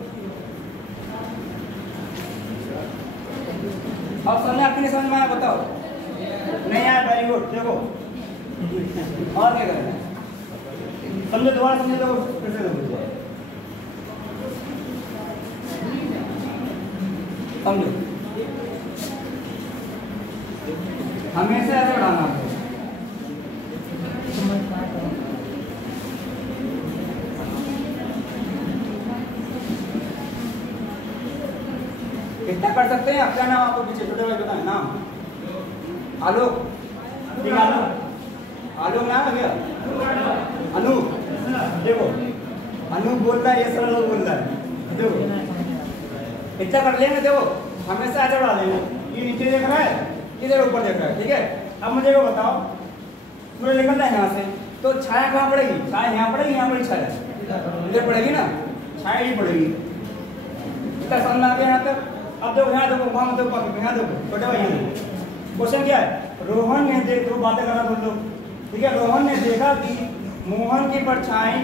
अब समझ आपके नहीं समझ में आया? बताओ नहीं आया? Very good. देखो और क्या करें, समझो, दोबारा समझो, देखो फिर से देखो, समझो। हमेशा ऐसे बढ़ाना है। कितना कर सकते हैं? अपना नाम आपको पीछे छोटे भाई बताएं नाम। आलोक, ठीक है। आलोक नाम है क्या? अनूप। देखो अनूप बोल रहा है, ये सरल लोग बोल रहा है। देखो इतना कर लेंगे, देखो हमेशा ऐसे बढ़ा लेंगे। ये नीचे देख रहा है, इधर ऊपर देख रहा है, ठीक है। अब मुझे को बताओ, सूर्य निकल रहा है यहाँ से, तो छाया कहाँ पड़ेगी? छाया यहाँ पड़ेगी, यहाँ पड़ेगी छाया इधर पड़ेगी ना, छाया ही पड़ेगी। इतना समझ में आ गया यहाँ तक? अब देखो यहाँ देखो, वहाँ मत देखो, यहाँ देखो छोटे भाई, यहाँ देखो। क्वेश्चन क्या है? रोहन ने देख, दो बातें करा तुम लोग, ठीक है। रोहन ने देखा कि मोहन की परछाई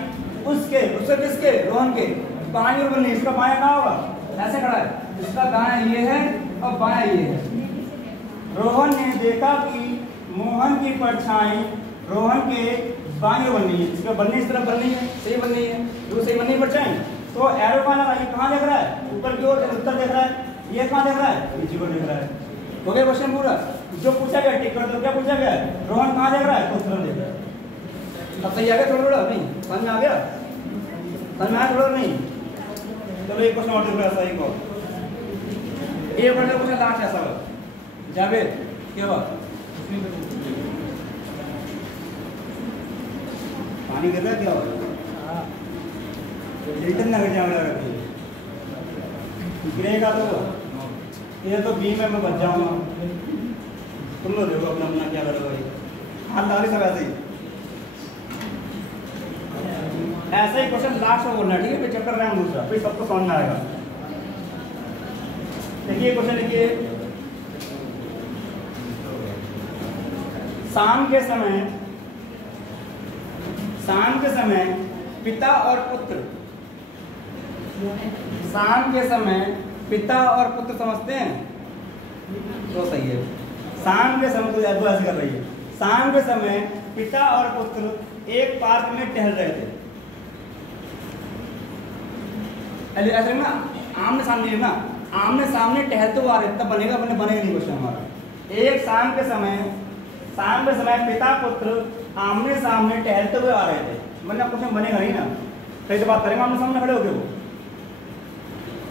उसके किसके? रोहन के बाएं ओर बनी। इसका बायां कहाँ होगा? ऐसे खड़ा है, इसका दायां ये है और बायां ये है। रोहन ने देखा कि मोहन की परछाई रोहन के बाएं ओर बननी है। इसका बनने इस तरफ बननी है, सही बननी है, जो सही बननी परछाई। तो एरो का लगा, ये कहाँ देख रहा है? ऊपर की ओर, उत्तर देख रहा है। ये कहाँ देख रहा है? नीचे को देख रहा है। हो गया क्वेश्चन पूरा। जो पूछा गया टिक कर दो। क्या पूछा गया? रोहन कहाँ देख रहा है? उत्तर देख रहा है। अब सही आ गया? थोड़ा नहीं समझ में आ गया? समझ में आया थोड़ा नहीं? चलो एक क्वेश्चन और देख रहा है सही को। एक बड़ा क्वेश्चन लास्ट ऐसा हो जावेद, क्या हुआ? पानी गिर रहा है क्या हुआ? रिटर्न ना गिर जाएगा, गिरेगा तो ये तो बीम है, मैं बच जाऊंगा। तुम लोग देखो अपना अपना क्या करोगे भाई, हाथ डाले सब ऐसे ही। ऐसा ही क्वेश्चन लास्ट में बोलना है, ठीक है? फिर चैप्टर रैंक दूसरा, फिर सबको समझ में आएगा। देखिए क्वेश्चन लिखिए, शाम के समय पिता और पुत्र, शाम के समय पिता और पुत्र समझते हैं तो सही है। शाम के समय, तो याद ऐसे कर रही है, शाम के समय पिता और पुत्र एक पार्क में टहल रहे थे। ऐसे ना आमने सामने ना, आमने सामने टहलते हुए आ रहे, तब बनेगा, बनेगा नहीं क्वेश्चन हमारा। एक शाम के समय पिता पुत्र आमने सामने टहलते हुए आ रहे थे, मतलब क्वेश्चन बनेगा नहीं ना, सही से बात करेंगे आमने सामने खड़े होके। वो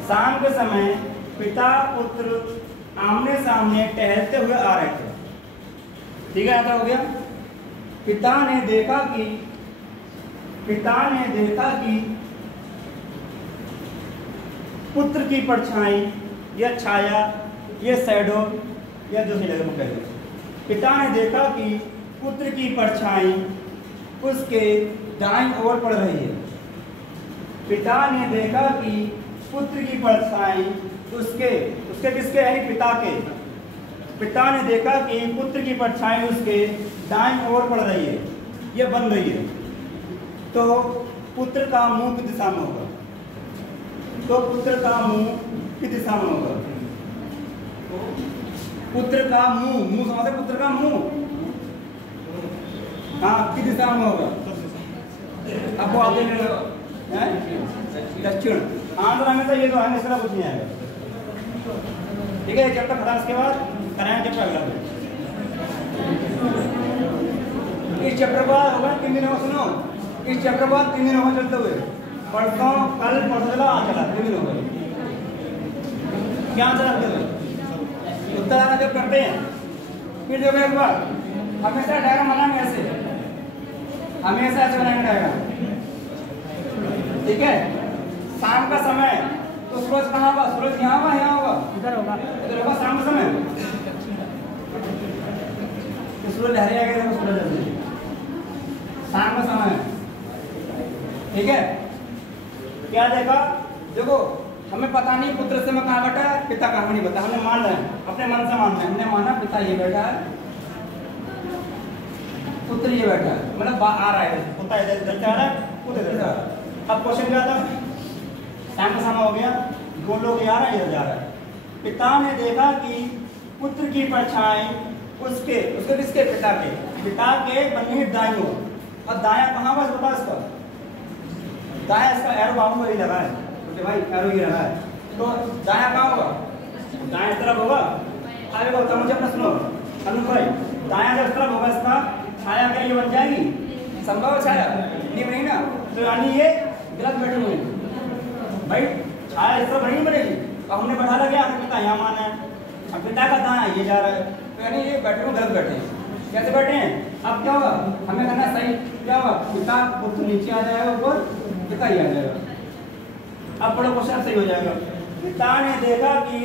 शाम के समय पिता पुत्र आमने सामने टहलते हुए आ रहे थे, ठीक है? ऐसा हो गया। पिता ने देखा कि पुत्र की परछाई या छाया, ये शैडो, या जो सही लगे वो कह दो। पिता ने देखा कि पुत्र की परछाई उसके दाईं ओर पड़ रही है। पिता ने देखा कि पुत्र की परछाई उसके किसके, यानी पिता के। पिता ने देखा कि पुत्र की परछाई उसके दाईं ओर पड़ रही है, ये बन रही है। तो पुत्र का मुंह किस दिशा में होगा? तो पुत्र का मुंह किस दिशा में होगा? पुत्र का मुंह समझते? पुत्र का मुंह हाँ किस दिशा में होगा? अब वो आप देख रहे हो दक्षिण। आंध्र हमेशा ये तो है, इस तरह कुछ नहीं आएगा, ठीक है? चैप्टर खत्म, इसके बाद कराएंगे चैप्टर अगला। इस चैप्टर का होगा 3 दिन, सुनो, इस चैप्टर का 3 दिन होगा चलते हुए, परसों कल परसों चला, आज चला, 3 दिन हो गए। क्या चलाते हुए उत्तर आना जब करते हैं, फिर देखो एक बार हमेशा डायग्राम बनाएंगे ऐसे, हमेशा ऐसे बनाएंगे डायग्राम, ठीक है? शाम का समय तो सूरज कहाँ होगा? सूरज यहाँ होगा, यहाँ होगा, इधर होगा, इधर होगा शाम का समय। तो सूरज लहरे आ गया, सूरज ऐसे शाम का समय, ठीक है? क्या देखा? देखो हमें पता नहीं पुत्र से मैं कहाँ बैठा है, पिता कहाँ नहीं पता, हमने मान रहे हैं, अपने मन से मान रहे हैं। हमने माना पिता ये बैठा है, पुत्र ये बैठा है, मतलब आ रहा है, पुता इधर इधर जा रहा है, पुत्र इधर जा रहा है। अब क्वेश्चन क्या था? शाम का समय हो गया, दो लोग आ रहा है, इधर जा रहा है। पिता ने देखा कि पुत्र की परछाई उसके किसके? पिता के बनी दाईं ओर। अब दायां कहाँ बस बता इसका? दायां इसका एरो बाबू वही लगा है, तो भाई एरो ये लगा है, तो दायां कहाँ होगा? दायां तरफ होगा। आगे बताओ मुझे अपना, सुनो अनु भाई, दायां जब तरफ होगा इसका छाया अगर ये बन जाएगी, संभव छाया नहीं बनी ना, तो यानी ये गलत बैठे हुए भाई, छाया इस तरफ नहीं बनेगी। अब हमने बढ़ा लगा, पिता यहाँ माना है, अब पिता का दायां ये जा रहा है, तो यानी ये बैठे हुए गलत बैठे हैं। कैसे बैठे हैं? अब क्या होगा? हमें करना सही, क्या होगा? पिता पुत्र नीचे आ जाएगा, ऊपर पिता ही आ जाएगा। अब बड़ा क्वेश्चन सही हो जाएगा। पिता ने देखा कि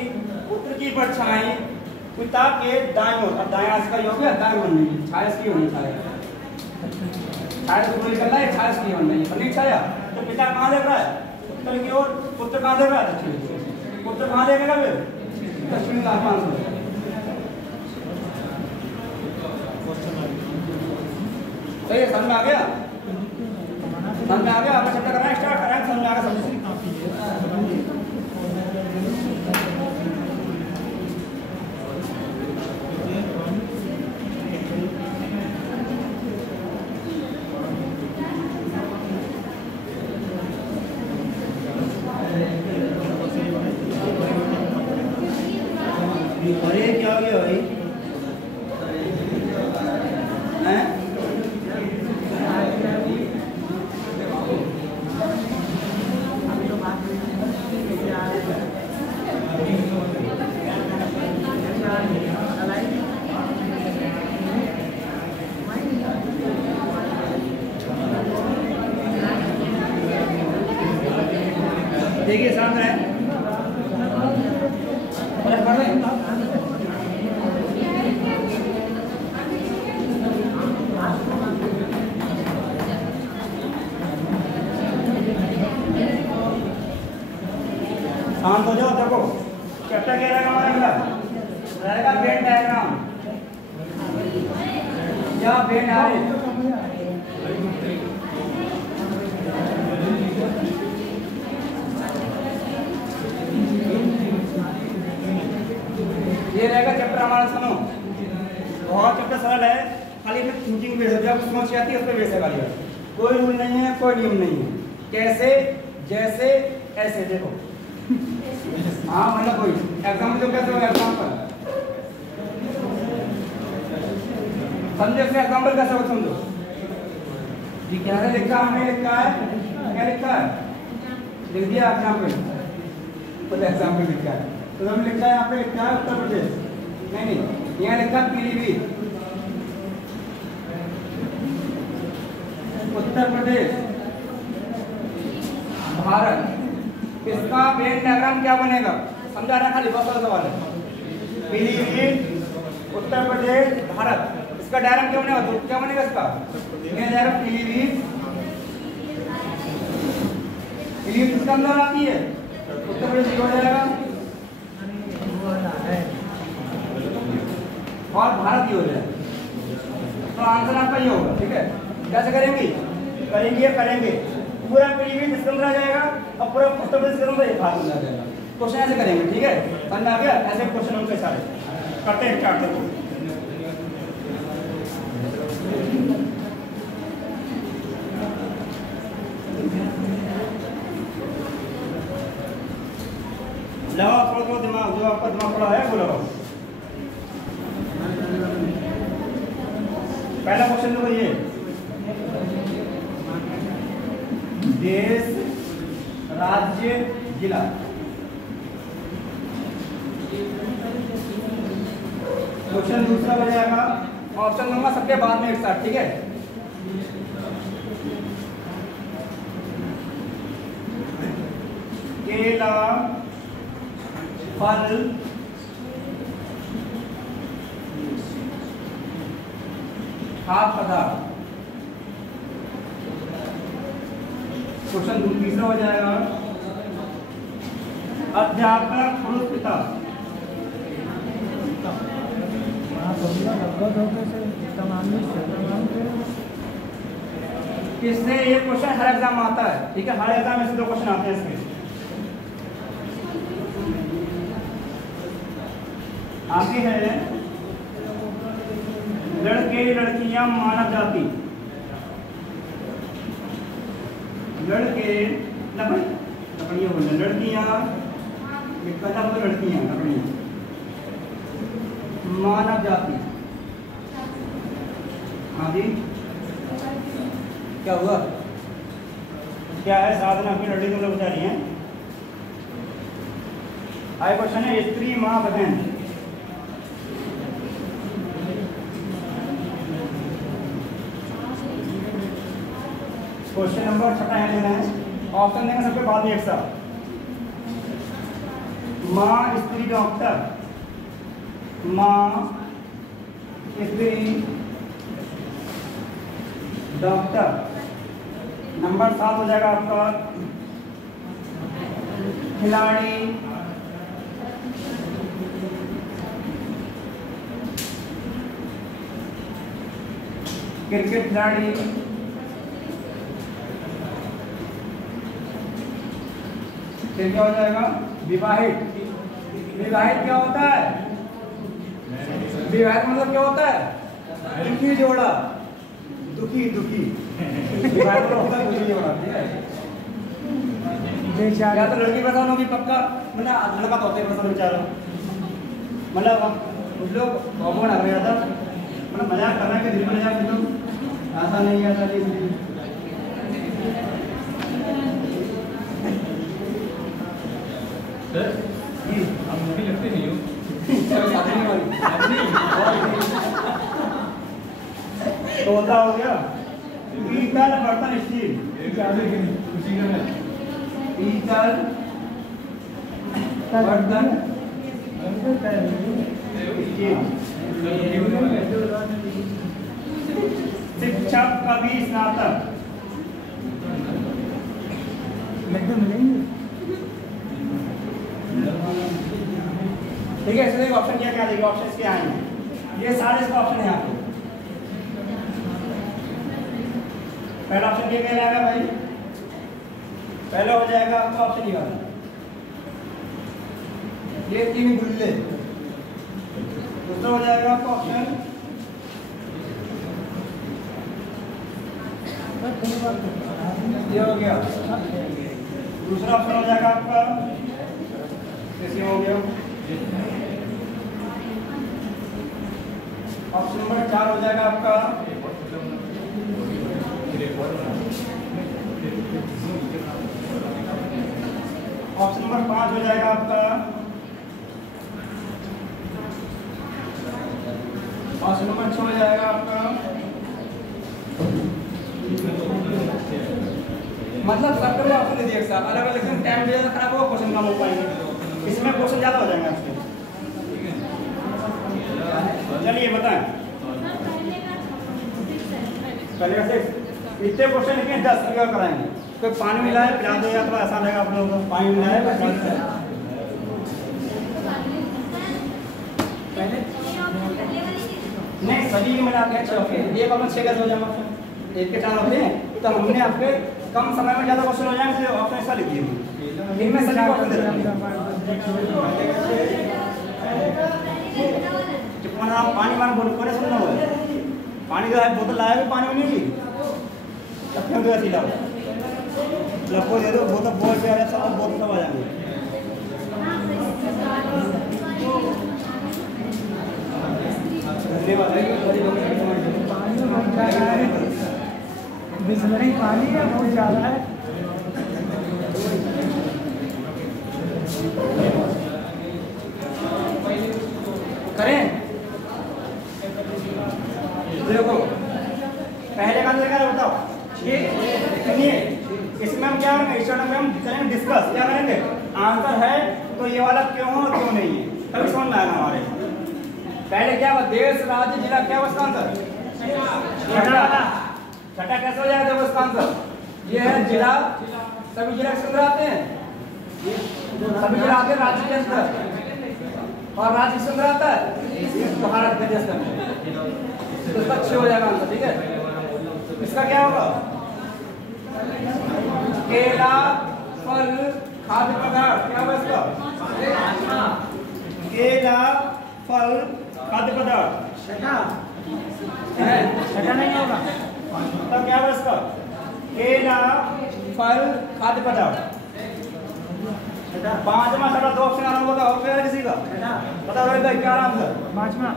पुत्र की परछाई पिता के दाईं ओर, अब दायां इसका हो गया, दाएं बननी छाया इसकी होनी, छाया 28 को निकलना है, 28 की होना है, बनी छाया। तो पिता कहाँ देख रहा है? उत्तर की ओर। पुत्र कहाँ देख रहा है? दक्षिण। पुत्र कहाँ देखेगा फिर? दक्षिण का आसमान से। तो ये समझ में आ गया? समझ में आ गया? आपका चैप्टर करना स्टार्ट करा है, समझ में आ गया समझ। अरे क्या हो गया भाई? हैं? देखिए सामने है। पढ़ रहे हैं? शांत हो जाओ। देखो चैप्टर क्या रहेगा हमारा? अगला रहेगा वेन डायग्राम या वेन आरेख। ये रहेगा चैप्टर हमारा। सुनो, बहुत चैप्टर सरल है, खाली में थिंकिंग बेस है। जब समझ आती है उस पर बेस है खाली। कोई रूल नहीं है, कोई नियम नहीं है। कैसे, जैसे, ऐसे। देखो हाँ मतलब कोई एग्जाम्पल जो कैसे होगा? एग्जाम्पल समझो। इसमें एग्जाम्पल कैसे हो समझो। जी क्या है लिखा? हमने लिखा है, क्या लिखा है? लिख दिया एग्जाम्पल। तो एग्जाम्पल लिखा है तो हमने लिखा है, यहाँ पे लिखा है उत्तर प्रदेश। नहीं, यहाँ लिखा पीलीभीत उत्तर प्रदेश भारत। इसका वेन डायग्राम क्या बनेगा? समझा रहा? खाली बहुत सारा सवाल है। पीलीभीत उत्तर प्रदेश भारत, इसका डायग्राम क्या बनेगा? तो क्या बनेगा इसका? ये डायग्राम पीलीभीत। पीलीभीत किसका अंदर आती है? उत्तर प्रदेश हो जाएगा और भारत ही हो जाएगा। तो आंसर आपका ये होगा। ठीक है, कैसे करेंगे? करेंगे पूरा पीलीभीत इसके अंदर आ जाएगा और पूरा उत्तर प्रदेश के अंदर भारत में आ जाएगा। क्वेश्चन ऐसे करेंगे। ठीक है, समझ आ गया? ऐसे क्वेश्चन उनके सारे करते हैं। स्टार्ट करो। लगाओ थोड़ा दिमाग, जो आपका दिमाग पड़ा है वो लगाओ। पहला क्वेश्चन देखो, ये देश, राज्य, जिला। क्वेश्चन दूसरा हो जाएगा, ऑप्शन दूंगा सबके बाद में एक साथ। ठीक है, केला, फल, खाद्य पदार्थ। क्वेश्चन तीसरा हो जाएगा, अध्यापक, पुरुष, पिता। इससे ये क्वेश्चन हर एग्जाम में आता है। ठीक है, हर एग्जाम में से 2 क्वेश्चन आते हैं इसके। आगे है लड़के, लड़कियां, मानव जाति। लड़के लकड़ियां बोलते, लड़कियां लड़कियां लकड़ियां, मानव जाति। हाँ जी, क्या हुआ? क्या है? साधना की लड़की तुम लोग बता रही हैं। आगे क्वेश्चन है स्त्री, माँ, बहन। क्वेश्चन नंबर 6 यहाँ लेना है। ऑप्शन देंगे सबके बाद में एक साथ। माँ, स्त्री, डॉक्टर। माँ, स्त्री, डॉक्टर। नंबर 7 हो जाएगा आपका खिलाड़ी। क्रिकेट खिलाड़ी। फिर क्या हो जाएगा? विवाहित। विवाहित क्या होता है? विवाहित मतलब क्या होता है? दुखी जोड़ा। दुखी दुखी विवाहित मतलब होता है दुखी जोड़ा। या तो लड़की पसंद होगी पक्का, मतलब लड़का तो होता है पसंद बेचारा, मतलब कुछ लोग कॉमन आ गया था, मतलब मजाक करना के दिल में मजाक तो ऐसा नहीं आता नहीं। आप मूवी लगते नहीं हो। तो होता हो गया पीतल बर्तन स्टील। खुशी का है। पीतल बर्तन शिक्षक कवि स्नातक। ठीक है, इसमें ऑप्शन क्या क्या देगा? ऑप्शन क्या आएंगे? ये सारे इसका ऑप्शन है आपको। पहला ऑप्शन क्या कहलाएगा भाई? पहला हो जाएगा आपका ऑप्शन ही वाला, ये 3 गुल्ले। दूसरा हो जाएगा आपका ऑप्शन ये हो गया। दूसरा ऑप्शन हो जाएगा आपका कैसे हो गया? ऑप्शन नंबर 4 हो जाएगा आपका ऑप्शन नंबर 5 हो जाएगा आपका ऑप्शन नंबर 6 हो जाएगा आपका मतलब सबके लिए ऑप्शन नहीं दिया सर, अलग अलग लेकिन टाइम ज़्यादा खराब होगा, क्वेश्चन कम हो पाएंगे, इसमें क्वेश्चन ज़्यादा हो जाएंगे आपके। चलिए बताएं पहले का 6 इतने क्वेश्चन लिखे 10 क्लियर कराएंगे। कोई पानी मिलाए पिला दो या थोड़ा आसान रहेगा आप लोगों को। पानी मिलाए पहले नहीं सभी मिला के अच्छा ओके एक अपना 6 कैसे हो जाएगा ऑप्शन एक के 4 होते हैं, तो हमने आपके कम समय में ज़्यादा क्वेश्चन हो जाएंगे इसलिए ऑप्शन ऐसा लिख दिए इनमें सभी ऑप्शन दे देंगे। आप पानी मान बोल कोने सुनना हो पानी का बोतल लाया भी पानी में नहीं क्यों तो ऐसी लाओ लपको दे दो बोतल बोल पे आ रहा सब बोतल सब आ जाएंगे। पानी है बहुत ज़्यादा है। करें देखो पहले का देखा बताओ ये सुनिए इसमें हम क्या करेंगे इस चैप्टर में हम करेंगे डिस्कस क्या करेंगे आंसर है तो ये वाला क्यों और क्यों नहीं है तभी समझ में आएगा हमारे। पहले क्या हुआ देश राज्य जिला क्या हुआ इसका आंसर छठा कैसे हो जाएगा देखो इसका आंसर ये है जिला सभी जिला के अंदर आते हैं सभी जिला आते हैं राज्य के अंदर और राज्य के अंदर आता है भारत के देश में तो इसका 6 हो जाएगा आंसर। ठीक है इसका क्या होगा केला फल खाद्य पदार्थ क्या होगा इसका केला फल खाद्य पदार्थ छठा नहीं होगा तब क्या होगा इसका केला फल खाद्य पदार्थ। 5वां 6वां 2 ऑप्शन आना होगा हो गया किसी का पता रहेगा क्या आंसर 5वां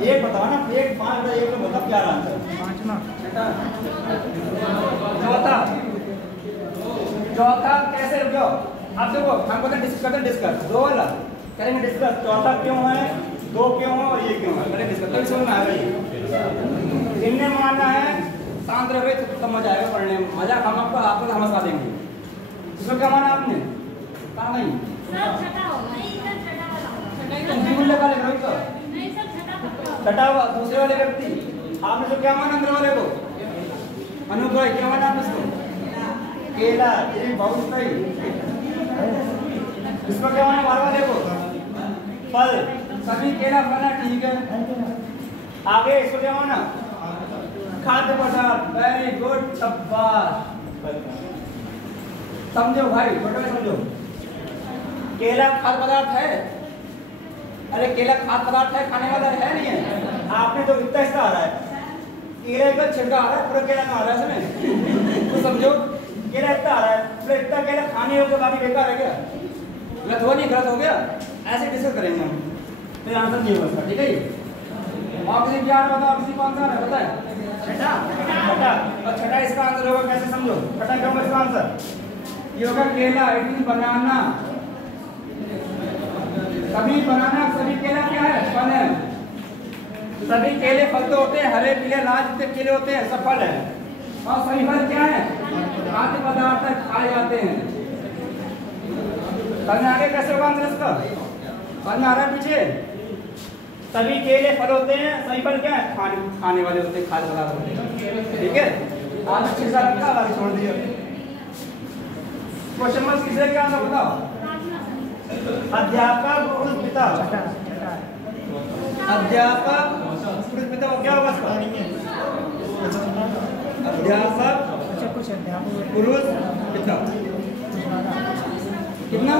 एक बताओ ना एक 5 का एक बताओ क्या आंसर 5वां चौथा कैसे रुको आप देखो हम कहते हैं डिस्कस 2 वाला करेंगे डिस्कस चौथा क्यों है 2 क्यों है और ये क्यों है करेंगे डिस्कस तभी समझ में आएगा। इनने मानना है शांत रहे तो समझ आएगा पढ़ने में मजा हम आपको समझा देंगे। इसमें क्या माना आपने कहा नहीं छठा हुआ दूसरे वाले व्यक्ति आपने तो क्या माना अंदर वाले को? अनूप भाई क्या माना आपने इसको? केला, ये बहुत सही। इसको क्या माना बाहर वाले को? फल, सभी केला खाना ठीक है। आगे इसको क्या माना? खाद्य पदार्थ, वेरी गुड, शाबाश। समझो भाई, छोटे में समझो। केला खाद्य पदार्थ है? अरे केला खाद्य पदार्थ है, खाने वाला है नहीं है? आपने तो इतना हिस्सा आ रहा है, केला का छिलका आ रहा है, पूरा केला ना आ रहा है इसमें। तो समझो केला इतना आ रहा है, पूरा इतना केला खाने होगा बाकी बेकार है क्या? गलत हुआ नहीं, गलत हो गया? ऐसे डिस्कस करेंगे हम, फिर आंसर नहीं होगा इसका, ठीक है? और किसी क्या बताओ, किसी को आंसर है पता है? छठा, छठा, और छठा इसका आंसर होगा, कैसे समझो? छठा क्या होगा इसका आंसर? ये होगा केला, इट मीन बनाना। सभी बनाना, सभी केला क्या है? फल है। सभी केले फल तो होते हैं, हरे पीले लाल जितने केले होते हैं सब फल है। और सभी फल क्या है? खाद्य पदार्थ खाए जाते हैं। फल में आगे कैसे होगा आंसर इसका? फल में आ रहा है पीछे, सभी केले फल होते हैं, सभी फल क्या है? खाने वाले होते हैं, खाद्य पदार्थ होते हैं, ठीक है? आज अच्छे से रखा, बाकी छोड़ दिया। क्वेश्चन नंबर किससे क्या आंसर बताओ? अध्यापक पुरुष पिता। अध्यापक पुरुष पिता क्या होगा इसका? अध्यापक पुरुष पिता। कितना?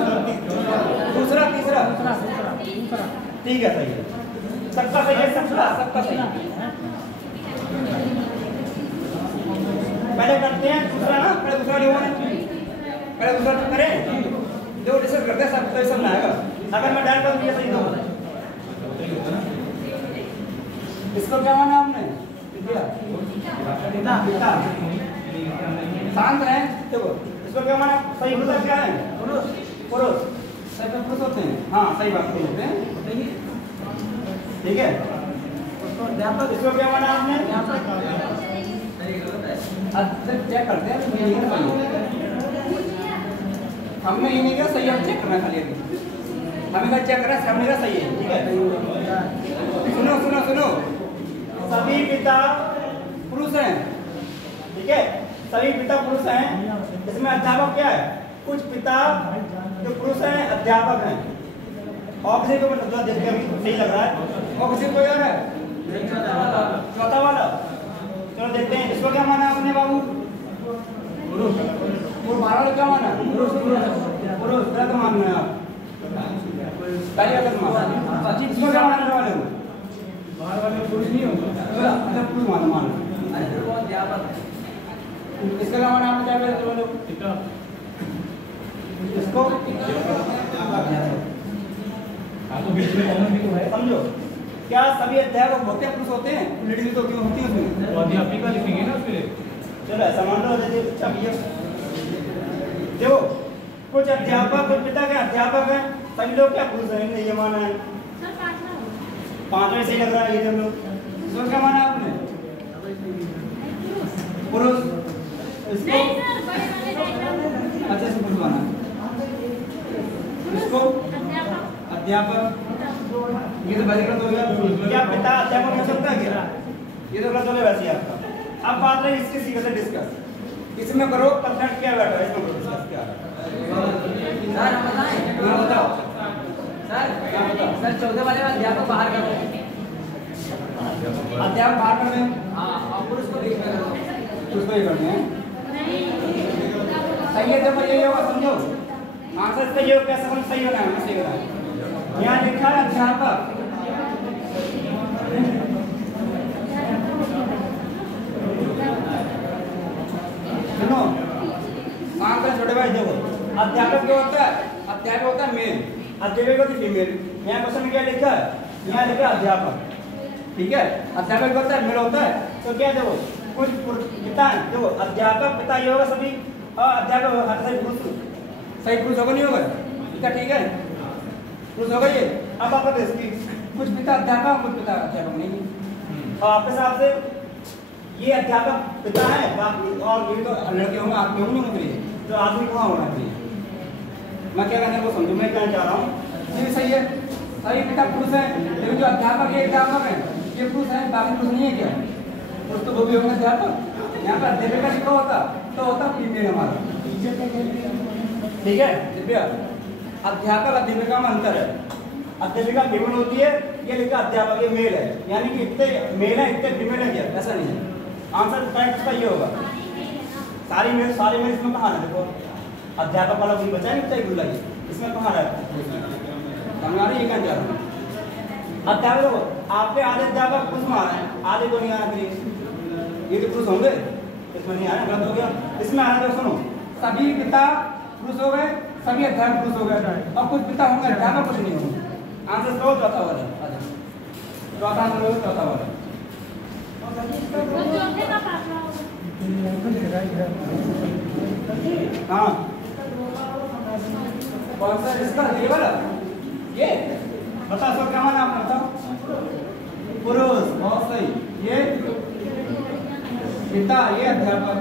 दूसरा, तीसरा, ठीक है, सही है, सबका सही है, सबका सही है। पहले करते हैं दूसरा ना, पहले दूसरा लोगों ने पहले दूसरा करें, जो डिस्कस करते हैं सब तो सब ना आएगा। अगर मैं डाल कर सही दो, इसको क्या माना आपने? पिता, पिता, शांत है। देखो इसको क्या माना? सही होता क्या है? पुरुष, पुरुष, सही में पुरुष होते हैं, हाँ सही बात होते हैं, ठीक है? अध्यापक, इसको क्या माना आपने? चेक करते हैं, हमने ये नहीं कहा सही है, चेक करना खाली अभी, हमें का चेक करा, हमने कहा सही है, ठीक है? सुनो सुनो सुनो, सभी पिता पुरुष हैं, ठीक है? सभी पिता पुरुष हैं, इसमें अध्यापक क्या है? कुछ पिता जो पुरुष हैं अध्यापक हैं, और किसी को मतलब देख के अभी सही लग रहा है, और किसी को और है? चौथा वाला, चलो देखते हैं, इसको क्या माना आपने बाबू? पुरुष, और बारह क्या माना? पुरुष, पुरुष, गलत मान रहे हैं आप, पहले गलत माना, इसको क्या मानने वाले हो? बाहर वाले पुरुष नहीं होगा, अच्छा पुरुष माना, इसका क्या माना आपने? क्या बोले? इसको तो बीच में कॉमन भी तो है, समझो, क्या सभी अध्यापक होते हैं पुरुष होते हैं? लेडीज तो क्यों होती है उसमें? तो अध्यापिका लिखेंगे ना फिर। चलो ऐसा मान लो, देखो कुछ अध्यापक, कुछ पिता के अध्यापक हैं, सभी लोग क्या पुरुष हैं? ये माना है, पांचवें सही लग रहा है ये जब लोग, इसको क्या माना आपने? पुरुष, इसको अच्छा से पुरुष माना, इसको अध्यापक, ये तो गलत हो गया। क्या पिता अध्यापक हो सकता है क्या? ये तो गलत हो गया वैसे आपका। अब बात रही इसकी सीधे से डिस्कस, इसमें करो कंटेंट क्या बैठा है, इसमें करो डिस्कस क्या है? सर बताएं, बताओ सर 14 वाले अध्यापक बाहर करो, अध्यापक बाहर कर दें, हाँ, और पुरुष को बीच में करो, उसको ही करना है, सही है? जब ये होगा समझो, आंसर सही हो, कैसे हम सही होना है, सही होना है। यहाँ लिखा है अध्यापक, सुनो आंसर छोटे भाई, देखो अध्यापक क्या होता है? अध्यापक होता है मेल, अध्यापक होती है फीमेल। यहाँ क्वेश्चन में क्या लिखा है? यहाँ लिखा है अध्यापक, ठीक है? अध्यापक होता है मेल होता है, तो क्या देखो कुछ पिता है, देखो अध्यापक पिता ये होगा सभी, और अध्यापक हर सही पुरुष, सही पुरुष होगा नहीं होगा? क्या ठीक है? पुरुष होगा ये। अब आप बताओ इसकी, कुछ पिता अध्यापक, कुछ पिता अध्यापक नहीं, और आपके हिसाब से ये अध्यापक पिता है, बाकी और ये तो लड़के होंगे, आदमी होंगे होने के लिए, तो आदमी कहाँ होना चाहिए? मैं क्या कहने को समझू, मैं कहना चाह रहा हूँ ये सही है, सही पिता पुरुष है, लेकिन जो अध्यापक है अध्यापक है ये पुरुष है, बाकी पुरुष नहीं है क्या? भी होगा अध्यापक। यहाँ पर अध्यापिका लिखा होता तो होता फीमेल हमारा। ठीक है दिव्या, अध्यापक अध्यापिका में अंतर है। अध्यापिका फीमेल होती है, ये लिखा अध्यापक ये मेल है, यानी कि इतने मेल है इतने फीमेल है क्या, ऐसा नहीं है। आंसर करेक्ट इसका ये होगा, सारे मेल इसमें कहाँ है? देखो अध्यापक वाला कोई बचा नहीं, बचा भूल गई, इसमें कहाँ है? हमारे ये कहाँ जा रहा है? अध्यापक देखो, आपके आधे अध्यापक पुरुष में आ रहे हैं, आधे को नहीं आ रहे, ये तो पुरुष होंगे, इसमें नहीं आ रहा, गलत हो गया। इसमें आ रहा है, सुनो, सभी पिता पुरुष हो गए, सभी अध्यापक पुरुष हो गए, और कुछ पिता होंगे अध्यापक कुछ नहीं होंगे। आंसर तो चौथा वाला है, चौथा आंसर होगा चौथा वाला। हाँ कौन सा इसका ये वाला, ये बता सो क्या माना आपने, बताओ। पुरुष, बहुत सही। ये पिता, ये अध्यापक।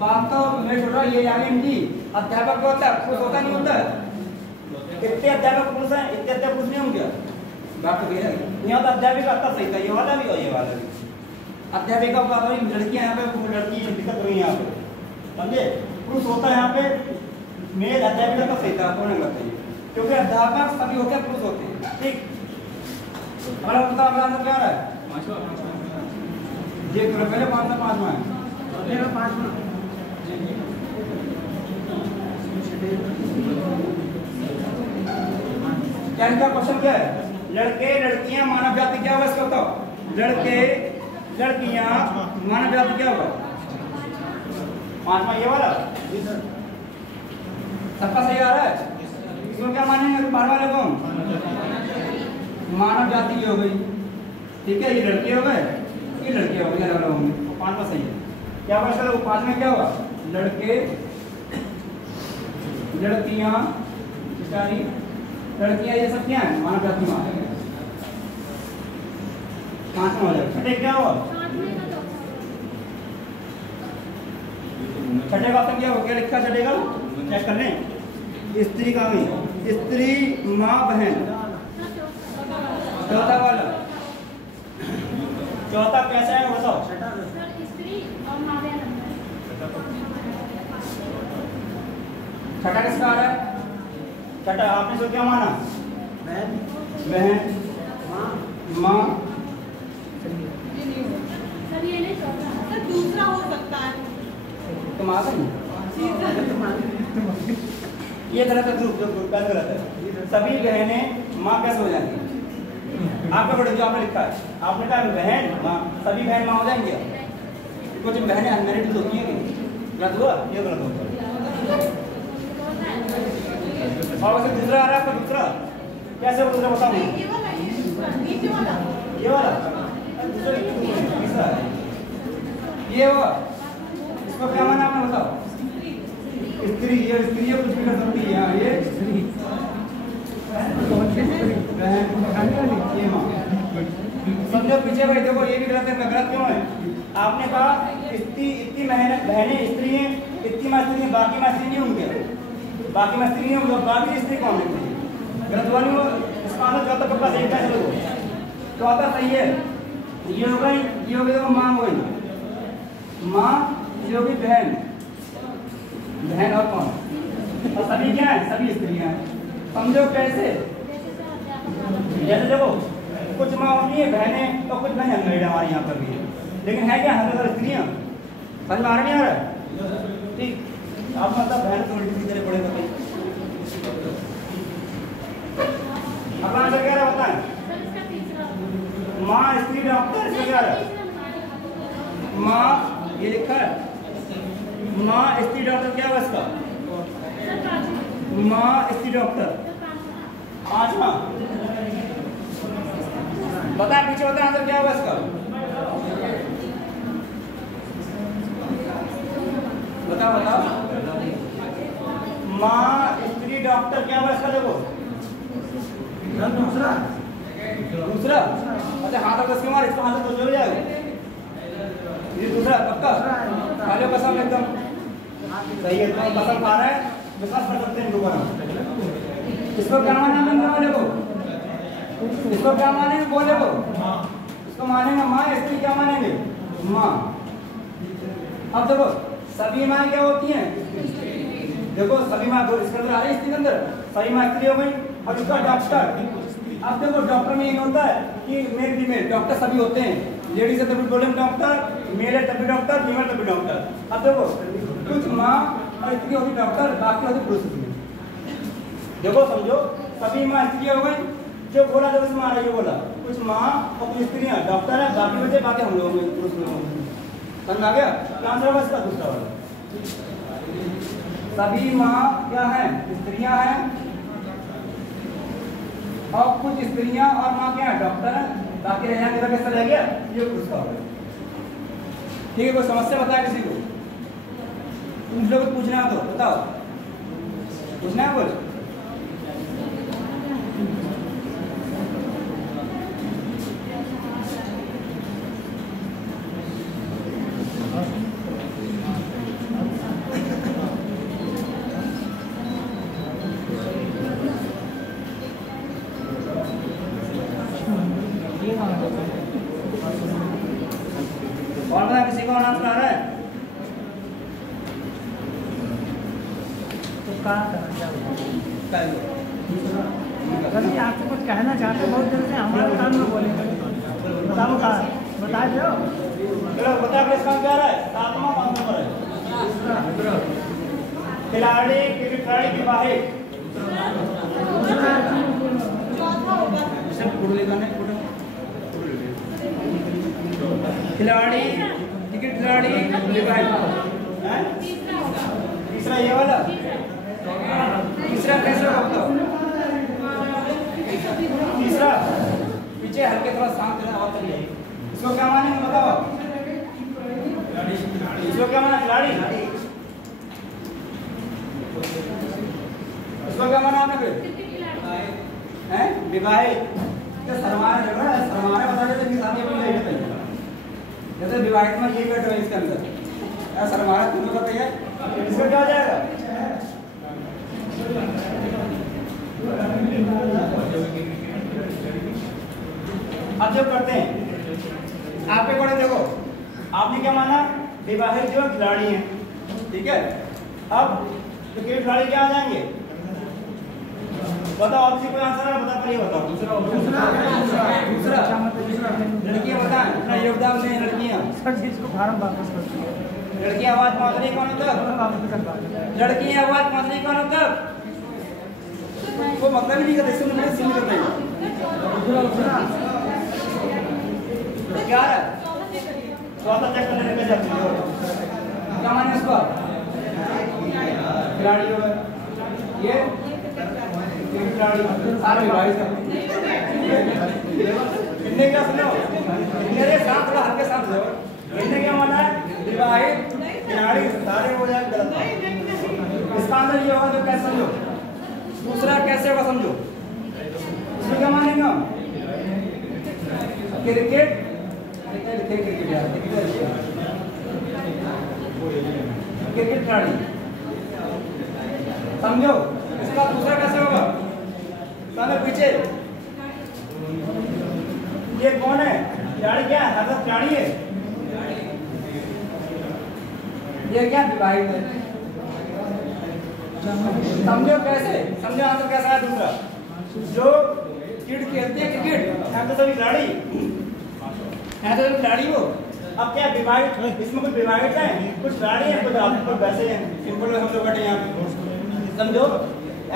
वास्तव में छोटा ये यानी इनकी अध्यापक होता है, पुरुष होता नहीं होता है। इतने अध्यापक पुरुष हैं, इतने अध्यापक पुरुष नहीं होंगे। बात तो है यहाँ तो अध्यापिका तब सही था, ये वाला भी और ये वाला भी। अध्यापिका का लड़कियां यहाँ पे, लड़की दिक्कत हुई यहाँ पे, समझे? पुरुष होता है यहाँ पे, मेल अध्यापिका का सही था, होने लगता है, क्योंकि अध्यापक सभी होते हैं, पुरुष होते हैं। ठीक, हमारा पता अगला आंसर क्या रहा है? ये पहले 5/5 है, 5 क्या इनका क्वेश्चन क्या है? लड़के लड़कियां मानव जाति क्या होगा इसका बताओ। लड़के लड़कियां मानव जाति क्या होगा? 5वां ये वाला सबका सही आ रहा है। इसमें क्या मानेंगे 12 वाले को? मानव जाति ये हो गई, ठीक है। ये लड़के हो गए, ये लड़के हो गए, अलग अलग होंगे, तो 5वां सही है। क्या होगा सर? 5 में क्या होगा? लड़के लड़कियां, बेचारी लड़कियां, ये सब क्या है? मानव जाति में आ गए। 5वां हो जाएगा। छठे क्या हुआ? छठे का क्या हो? क्या लिखा छठे का? चेक कर लें। स्त्री का भी, स्त्री माँ बहन। चौथा वाला, चौथा कैसा है बताओ? छठा किसका आ रहा है? छठा आपने तो क्या माना? बहन, बहन, माँ। दूसरा हो सकता है, तुम आ गई? ये गलत है, ग्रुप गलत है। सभी बहनें माँ कैसे हो जाएंगी? आपका पढ़ो जो आपने लिखा है, आपने कहा बहन माँ, सभी बहन माँ हो जाएंगे। कुछ बहनें अनमैरिड होती हैं, गलत हुआ, ये गलत होता है। और वैसे दूसरा आ रहा है आपका, दूसरा कैसे? दूसरा बताओ। ये वाला, ये वाला, ये वाला दूसरा तीसरा है ये वो, इसको क्या माना आपने बताओ? स्त्री, ये स्त्री कुछ भी कर सकती है। हाँ ये स्त्री, ये माँ। सब लोग पीछे बैठे, देखो ये भी गलत है। गलत क्यों है? आपने कहा इतनी बहनें स्त्री हैं, इतनी माँ स्त्री हैं, बाकी माँ स्त्री नहीं होंगे, बाकी माँ स्त्री नहीं होंगे, बाकी स्त्री कौन है? गलत हुआ नहीं हो? इसका आंसर चौथा पक्का सही है। चलो चौथा सही है। ये हो गई, ये हो गई, देखो माँ हो गई, माँ, ये हो गई बहन, बहन और कौन? और सभी क्या है? सभी स्त्रियां हैं। समझो कैसे? जैसे देखो कुछ माँ होती है बहनें, और कुछ बहन अनमेरिड हमारे यहाँ पर भी है, लेकिन है क्या? हर स्त्रियां। समझ में आ रहा नहीं आ रहा? ठीक, आप मतलब बहन तो उल्टी तरह पड़े बताइए। अब आंसर क्या रहा बताएं? माँ स्त्री डॉक्टर, इसमें क्या रहा? माँ, ये लिखा है माँ स्त्री डॉक्टर, क्या हुआ इसका? माँ स्त्री डॉक्टर। 5वां बता, पीछे बता आंसर क्या हुआ इसका? बताओ बताओ। माँ स्त्री डॉक्टर क्या हुआ इसका? देखो दूसरा, दूसरा। अच्छा हाथ तक क्यों मार? इसका हाथ तो चल जाएगा। ये दूसरा पक्का खाली कसम एकदम सही है। तो कसम खा रहा है, विश्वास कर सकते हैं दोबारा। इसको क्या माने? बंदा वाले को इसको क्या मानेंगे? बोले को इसको मानेंगे माँ, स्त्री क्या मानेंगे? माँ। अब देखो सभी माँ क्या होती हैं? देखो सभी माँ इसके अंदर आ रही है, इसके अंदर सभी माँ स्त्री हो गई। अब इसका डॉक्टर, अब देखो डॉक्टर में ये होता है कि मेल फीमेल डॉक्टर सभी होते हैं, लेडीज है तभी बोलेंगे डॉक्टर, मेल है तभी डॉक्टर, फीमेल तभी डॉक्टर। अब देखो कुछ माँ और स्त्री होती डॉक्टर, बाकी होती पुरुष। देखो समझो सभी माँ स्त्री हो गई, जो बोला जब उसमें आ रही है बोला, कुछ माँ और कुछ स्त्रियाँ डॉक्टर है, बाकी बचे बाकी हम लोग पुरुष लोग। समझ आ गया? आंसर होगा इसका दूसरा वाला। सभी माँ क्या है? स्त्रियाँ हैं, और कुछ स्त्रियाँ और माँ क्या है? डॉक्टर है, बाकी रह जाएंगे कैसा रह गया? ये पुरुष का होगा। ठीक है, कोई समस्या बताया किसी को? तुम लोग पूछना है तो बताओ, पूछना है कुछ? और बता किसी को आंसर आ रहा है? तो कहाँ अगर ये आपसे कुछ कहना चाहते हो बहुत देर से हमारे कान में बोलेंगे, बताओ कहाँ बता दो। चलो बता इसका क्या रहा है? 7वां 5 नंबर है। खिलाड़ी खिलाड़ी की बाहर चौथा होगा। खिलाड़ी क्रिकेट खिलाड़ी तीसरा होगा। तीसरा ये वाला, तीसरा कैसे होगा? तीसरा पीछे हल्के थोड़ा शांत रहना, आवाज चली जाएगी। इसको क्या माने बताओ? इसको क्या माना? खिलाड़ी। इसको क्या माना आपने फिर? हैं विवाहित। तो सरमाने जो है सरमाने बता देते कि साथ में नहीं है। जैसे विवाहित में ये बैठो इसके अंदर सरमाने तुम्हें पता है इसका क्या हो जाएगा? अब जो करते हैं आपके पढ़े देखो, आपने क्या माना? विवाहित जो खिलाड़ी हैं, ठीक है। अब तो खिलाड़ी क्या आ जाएंगे? बताओ, आपसे कोई आंसर है? बता पर ये बताओ। दूसरा लड़कियां बताएं अपना योगदान दें। लड़कियां सर इसको फार्म वापस कर दीजिए। लड़कियां आवाज मारने कौन होता है? लड़कियां आवाज मारने कौन होता है? वो मतलब ही नहीं करते, सुन सुन करते हैं। क्या है? चौथा चेक करने लगे जाते हो। क्या माने इसको? खिलाड़ी हो ये खिलाड़ी सारे विवाहित इनने क्या सुनो, मेरे साथ थोड़ा हल्के साथ हो। इनने क्या माना? विवाहित खिलाड़ी सारे हो जाए गलत। इसका आंसर ये होगा, तो कैसे समझो? दूसरा कैसे होगा समझो? इसमें क्या मानेगा? क्रिकेट क्रिकेट खिलाड़ी समझो। इसका दूसरा कैसे होगा? सामने पीछे ये कौन है? खिलाड़ी क्या है? मतलब खिलाड़ी है। ये क्या? विवाहित है। समझो कैसे? समझो आंसर कैसा है? दूसरा जो क्रिकेट खेलते हैं, क्रिकेट है तो सभी खिलाड़ी है, तो खिलाड़ी हो। अब क्या विवाहित? इसमें कुछ विवाहित है, कुछ खिलाड़ी है, कुछ वैसे हैं। सिंपल हम लोग बैठे यहाँ समझो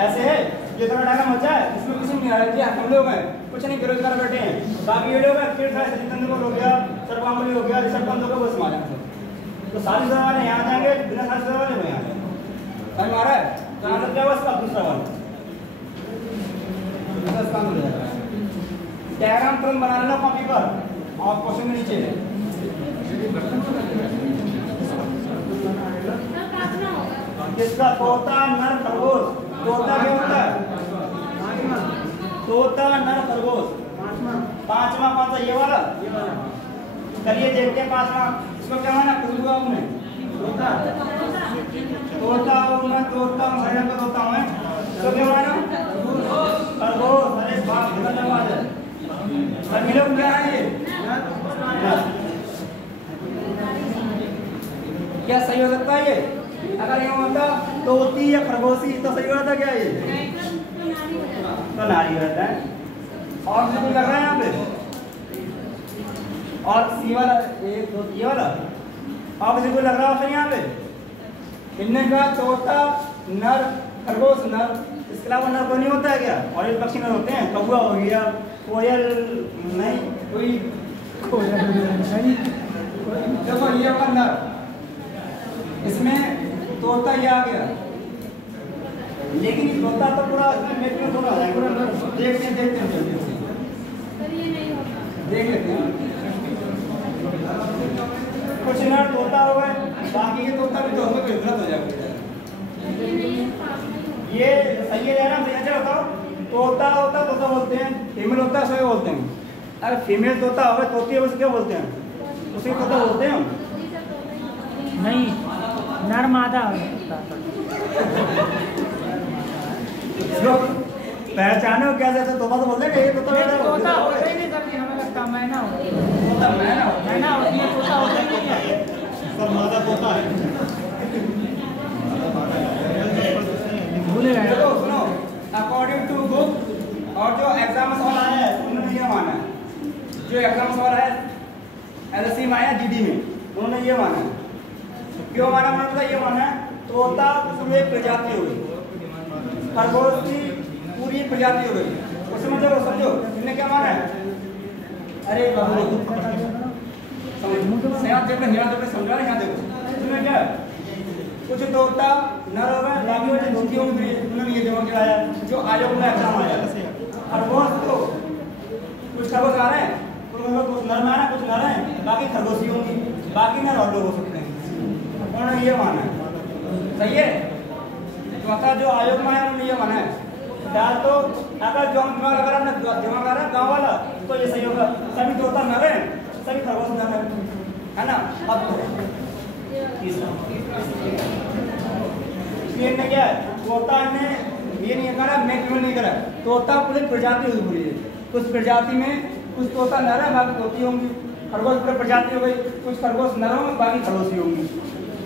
ऐसे है। ये थोड़ा डायग्राम मचा है, इसमें किसी ने किया हम लोग हैं कुछ नहीं, बेरोजगार बैठे हैं। बाकी ये लोग हैं फिर सचिन तेंदुलकर हो गया, सरपामुली हो गया, ऋषभ पंत हो गया, वो समाज तो सारी जगह वाले यहाँ जाएंगे, बिना सारी जगह वाले वो यहाँ जाएंगे। समझ आ रहा है? तो आंसर क्या हुआ इसका? दूसरा वाला डायग्राम तुरंत बना लेना कॉपी पर और क्वेश्चन के नीचे। किसका? तोता नर खरगोश। तोता क्या होता है? तोता नर खरगोश। पांचवा कौन सा? ये वाला। चलिए देखते हैं पांचवा। इसको क्या माना? खुशबू आपने तोता तोता हूँ मैं, तोता हूँ, हरियाणा का तोता हूँ मैं। इसको क्या माना? खरगोश। अरे बाप धन्यवाद है। क्या है ये? क्या सही हो सकता है ये? अगर ये होता तोती या खरगोशी तो सही हो जाता क्या ये? तो नारी हो जाता है। और मुझे कोई लग रहा है यहाँ पे? और सी वाला एक दो ये वाला और मुझे कोई लग रहा है ऑप्शन यहाँ पे? इनने कहा तोता नर खरगोश नर, इसके अलावा नर कोई नहीं होता है क्या? और ये पक्षी नर होते हैं, कौवा हो गया, कोयल नहीं, कोई देखो ये होगा नर, इसमें तोता ये आ गया, लेकिन ये तोता तो पूरा इसमें मेट में थोड़ा आ जाएगा। देखते हैं देख लेते हैं। कुछ नर तोता हो गए, बाकी के तोता भी तो होंगे, कोई गलत हो जाएगा। ये सही है ना? अच्छा बताओ, तोता होता तोता बोलते हैं, फीमेल होता है सही बोलते हैं। अगर फीमेल तोता हो गए तोती है उसे क्या बोलते हैं? उसे तोता बोलते हैं हम? नहीं, नर मादा पहचानो क्या जैसे तोता तो बोलते हैं, ये तोता तोता होता ही नहीं सर, हमें लगता मैना होता है। तोता मैना होती है, तोता होता ही नहीं है। सर मादा तोता है। भूले गए। देखो सुनो, अकॉर्डिंग टू बुक और जो एग्जाम सवाल आया है उन्होंने ये माना है, जो एग्जाम सवाल आया एलएससी में आया जीडी में, उन्होंने ये माना है। क्यों माना? मतलब ये माना है तोता उसमें एक प्रजाति हो गई, खरगोश की पूरी प्रजाति हो गई, उसमें समझो इन्होंने क्या माना है? अरे बाबू यहाँ देखो, समझा यहाँ देखो, इसमें क्या है? कुछ तोता नर हो गए, बाकी वाले धोती होंगे, उन्होंने ये दिमाग लगाया जो आयोग में एग्जाम आया। खरगोश तो कुछ खरगोश आ रहे हैं, कुछ नर में आ रहे हैं, कुछ नर हैं, बाकी खरगोशी होंगी, बाकी नर और लोग हो सकते हैं। उन्होंने ये माना है, सही है? चौथा जो आयोग में आया उन्होंने ये माना है। दाल तो अगर जो दिमाग लगा रहा है, दिमाग आ रहा है गाँव वाला, तो ये सही होगा, सभी तोता नर हैं, सभी खरगोश नर हैं, है ना? अब इसलिए ने क्या है, तोता ने ये नहीं करा, मैक्सिमम नहीं करा, तोता पूरी प्रजाति हुई पूरी है। कुछ प्रजाति में कुछ तोता नर है, बाकी तोती होंगी, खरगोश पूरी प्रजाति हो गई, कुछ खरगोश नर होंगे, बाकी खरगोशी होंगी।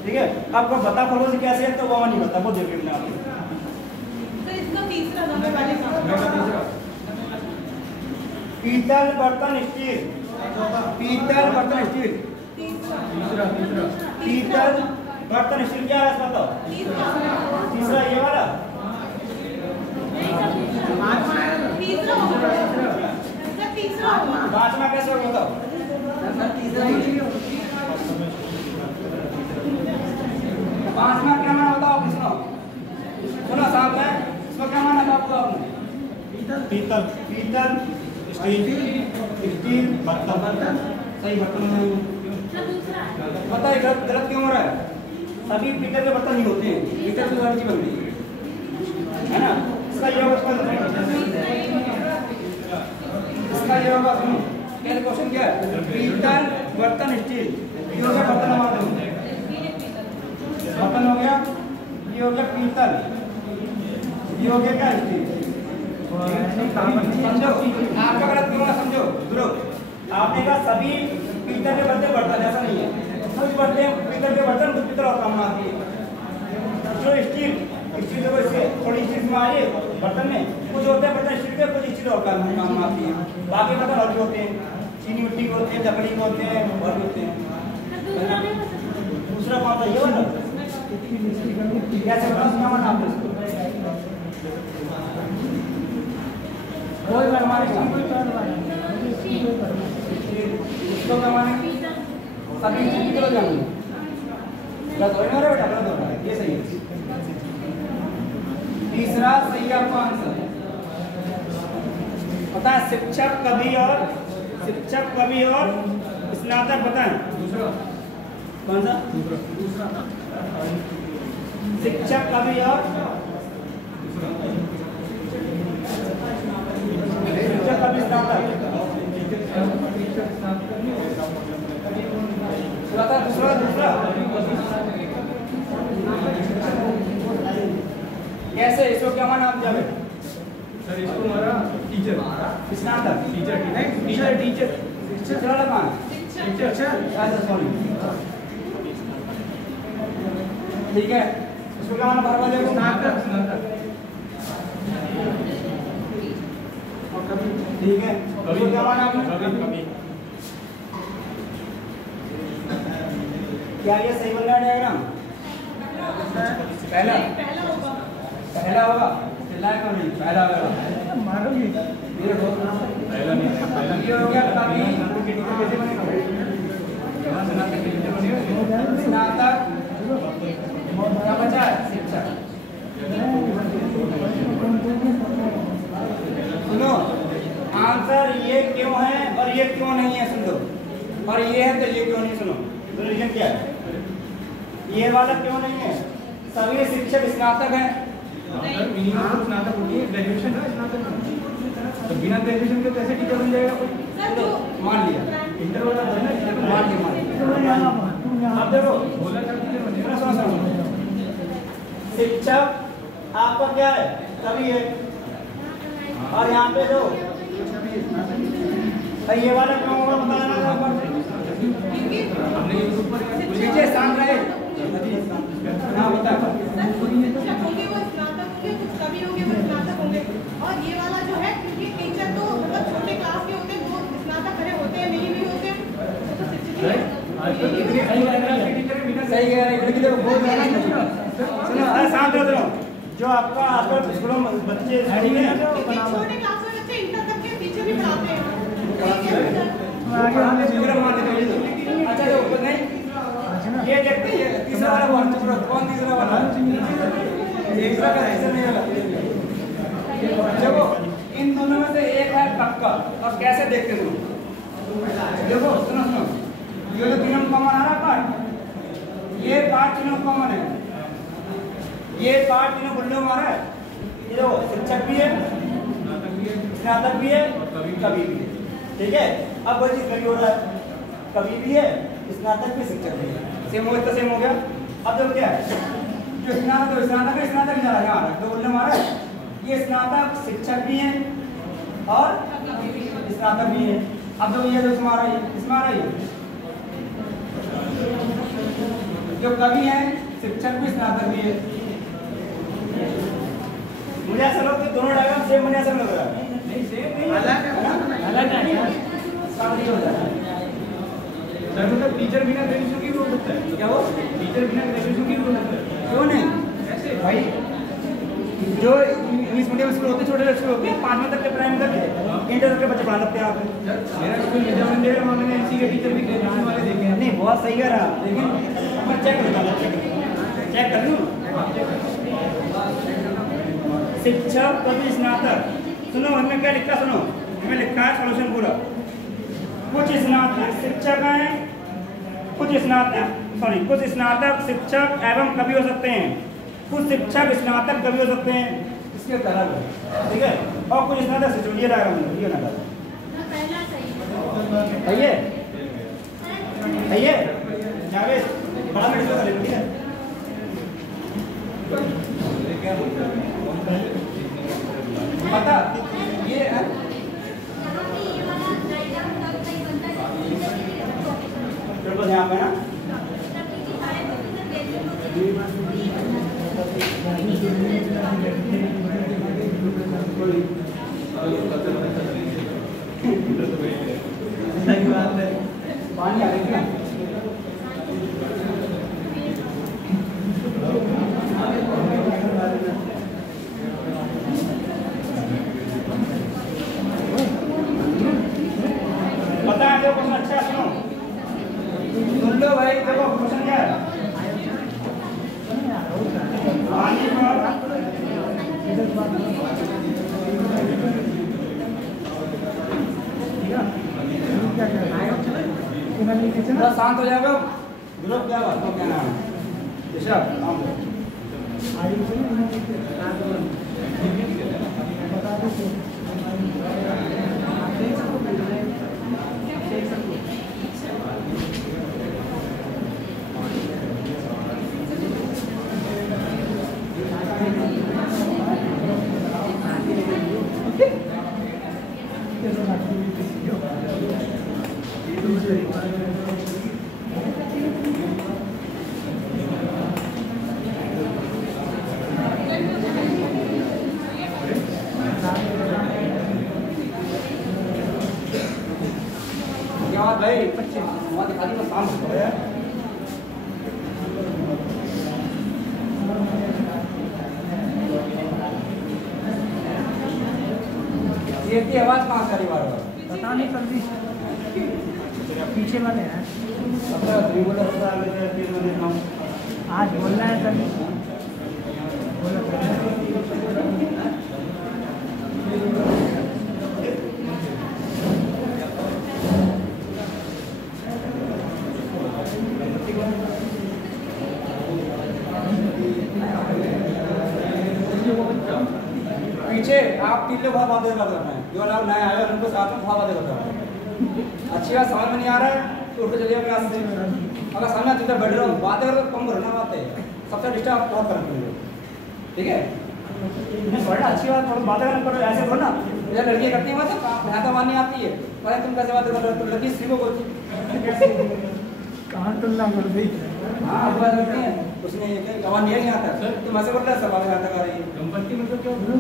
ठीक है? आपको बता खरगोश कैसे है तो वो नहीं बता, वो देखिए मैंने आपको। पीतल बर्तन स्टील, पीतल बर्तन स्टील, पीतल बर्तन स्टील क्या है बताओ? तीसरा ये वाला, पांचवा कैसे होगा बताओ? पांचवा क्या माना बताओ? सुनो साहब है, इसको क्या माना था आपको? आपने पीतल पीतल स्टील बर्तन, सही बर्तन है। पता है गलत क्यों हो रहा है? सभी पीतल के बर्तन नहीं होते हैं, पीतल से हर चीज बनती है ना? इसका ये होगा, इसका ये होगा, सुनो क्या क्वेश्चन क्या है? पीतल बर्तन स्टील, ये हो गया बर्तन हमारा, बर्तन हो गया, ये हो गया पीतल, ये हो गया क्या? स्टील। समझो आपका गलत क्यों है? समझो गुरु, आपने कहा सभी पीतल के बर्तन, ऐसा नहीं है। कुछ बर्तन पीतल के बर्तन, कुछ पीतल और काम आती है। जो स्टील तो वैसे थोड़ी स्टील में आए बर्तन में, कुछ होते हैं बर्तन स्टील के, कुछ स्टील और काम आती है। बाकी बर्तन और भी होते हैं, चीनी मिट्टी के होते हैं, लकड़ी के होते हैं, और भी होते हैं। दूसरा कौन सा? ये वाला कैसे बता माना आपने? कोई मनमानी उसको मनमानी सभी चीज की तरह जाऊंगी, गलत हो रहा है बेटा, गलत हो रहा है, ये सही है। तीसरा सही है आपका आंसर। पता है शिक्षक कवि और स्नातक, पता है कौन सा? शिक्षक कवि और शिक्षक कवि स्नातक, दूसरा कैसे? इसको क्या माना आप जावे? सर इसको हमारा टीचर, स्नातक, टीचर टीचर वाला कौन? टीचर। सॉरी ठीक है, इसको क्या माना भरवा देखो ठीक है, इसको क्या माना आपने? क्या ये सही बन रहा है डायग्राम? पहला पहला होगा, चिल्लाएगा नहीं, पहला होगा मारोगे ये हो गया ताकि स्नातक क्या बचा है? शिक्षक। सुनो, आंसर ये क्यों है और ये क्यों नहीं है, सुन लो, और ये है तो ये क्यों नहीं, सुनो रीजन क्या है? ये वाला क्यों नहीं है? सभी शिक्षक स्नातक हैं। मिनिमम स्नातक होती है, ग्रेजुएशन है स्नातक, तो बिना ग्रेजुएशन के कैसे टीचर बन जाएगा कोई? मान लिया, इंटर वाला है ना, मान लिया। अब देखो, बोला था टीचर बनेगा। सुनो, शिक्षक आपका क्या है? कवि है। और यहाँ पे जो ये वाला क्यों होगा बताना, हमने यूट्यूब पर पीछे शांत रहे। हाँ बता, शिक्षक होंगे वो स्नातक होंगे, कुछ कवि होंगे वो स्नातक होंगे, और ये वाला जो है क्योंकि टीचर तो मतलब छोटे क्लास के होते हैं, वो स्नातक खड़े होते हैं नहीं भी होते हैं, तो शिक्षक ही सही कह रहे हैं, लड़की देखो बहुत सुनो, अरे शांत रहो, सुनो, जो आपका आजकल स्कूलों में बच्चे छोटे क्लास में बच्चे इंटर तक के टीचर भी पढ़ाते हैं। अच्छा जो नहीं ये देखते हैं, तीसरा वाला कौन तीसरा वाला? तीसरा का तीसरा नहीं होगा। देखो इन दोनों में से एक है पक्का, और कैसे देखते हो? देखो सुनो सुनो, ये जो तीनों कॉमन आ रहा पार्ट, ये पार्ट तीनों कॉमन है, ये पार्ट तीनों बुल्लो मारा है। ये देखो शिक्षक भी है, स्नातक भी है, कवि भी है, ठीक है। अब वही चीज हो रहा है, कवि भी है, स्नातक भी, शिक्षक भी है, सेम हो तो सेम हो गया। अब देखो क्या है, जो स्नातक तो स्नातक जा रहा है, दो बुल्लो मारा है, ये स्नातक शिक्षक भी है और स्नातक भी है। अब जो ये जो इसमें आ रहा है, जो कवि है शिक्षक भी स्नातक भी है। मुझे ऐसा लग कि दोनों डायग्राम सेम, मुझे ऐसा लग रहा है। नहीं सेम नहीं, अलग है। शादी हो जाता है सर, मतलब टीचर बिना ग्रेजुएशन की रोल होता है क्या? वो टीचर बिना ग्रेजुएशन की रोल होता है क्यों नहीं कैसे भाई? जो इंग्लिश मीडियम स्कूल होते हैं, छोटे स्कूल होते हैं, 5वीं तक के प्राइमरी तक के, इंटर तक के बच्चे पढ़ा सकते हैं आप। मेरा स्कूल विद्या मंदिर है, वहाँ मैंने एनसी के टीचर भी ग्रेजुएशन वाले देखे हैं। नहीं बहुत सही है रहा, लेकिन मैं चेक कर लूँ। शिक्षक कवि स्नातक, सुनो हमें क्या लिखा, सुनो हमें लिखा है सॉल्यूशन पूरा। कुछ स्नातक शिक्षक हैं, कुछ स्नातक शिक्षक एवं कवि हो सकते हैं, कुछ शिक्षक स्नातक कवि हो सकते हैं, इसके तरह ठीक है, और कुछ स्नातक शिक्षक। ये डायग्राम ये ना है जावेद बड़ा मिनट से कर ठीक है। पता ये है बस यहाँ पे ना पानी आ रही है। पता है जो क्वेश्चन अच्छा सुनो, सुन लो भाई। देखो क्वेश्चन क्या है, पानी पर शांत हो जाएगा ग्रुप। क्या बात क्या नाम है ऋषभ? ये की आवाज कहाँ से आ रही बार-बार? पता नहीं सर जी, पीछे वाले हैं। आज बोलना है सर, पीछे आप तीन लोग बहुत बातें कर रहे हैं, जो लोग नए आए हैं उनको साथ में बहुत बातें कर रहे हैं। अच्छी बात समझ में नहीं आ रहा है तो उठ के चलिए अपने रास्ते से। अगर सामने आप इधर बैठ रहे हो बातें करो तो कम करो ना बातें, सबसे डिस्टर्ब बहुत करते हो, ठीक है? थोड़ा अच्छी बात थोड़ा बातें करो, ऐसे करो ना। ये लड़की करती है मतलब ढाका मारनी आती है, पता तुम कैसे बातें कर रहे हो? तो लड़की स्त्री को बोलती कहाँ तुलना कर दी। हाँ अब बात करती है, उसने कमान नहीं आता तुम ऐसे बोल रहे हो, सब बातें आता कर रही है। दंपत्ति मतलब क्या होता है?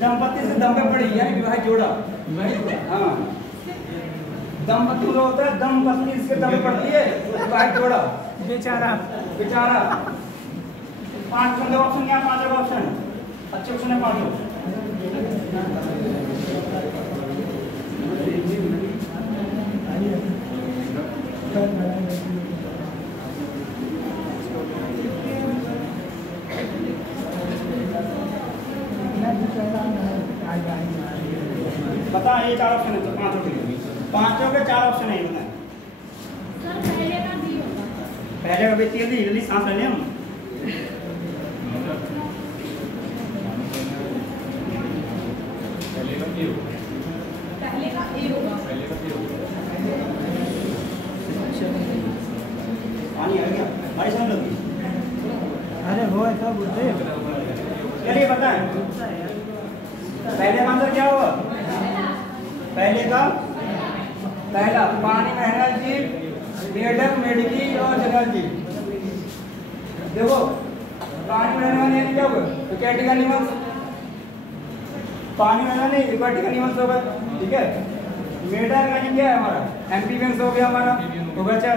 दंपत्ति से दम पे पड़ी यानी विवाह जोड़ा। हाँ दंपत्ति जो होता है दंपत्ति इसके दम पे पड़ती है, विवाह जोड़ा बेचारा बेचारा। 5 होंगे ऑप्शन, यहाँ 5 ऑप्शन, अच्छे ऑप्शन है 5। बता ये 4 ऑप्शन है, तो 5 के लिए 5 के 4 ऑप्शन है। बता सर पहले का भी होगा। पहले का भी तेज जल्दी सांस ले लें हम। पहले का ये होगा, पहले का ए होगा। पहले का ये होगा। पानी आ गया भाई समझ लगी। अरे वो ऐसा बोलते चलिए बताएं पहले का आंसर क्या होगा? पहले का पहला पानी में है जीव, मेढक, मेढकी और जंगल जीव। देखो पानी में रहने वाले क्या होगा? Aquatic animals. पानी में रहने एक्वाटिक एनिमल्स होगा, ठीक है? मेढक यानी क्या है हमारा? एम्फीबियंस हो गया हमारा, उभयचर।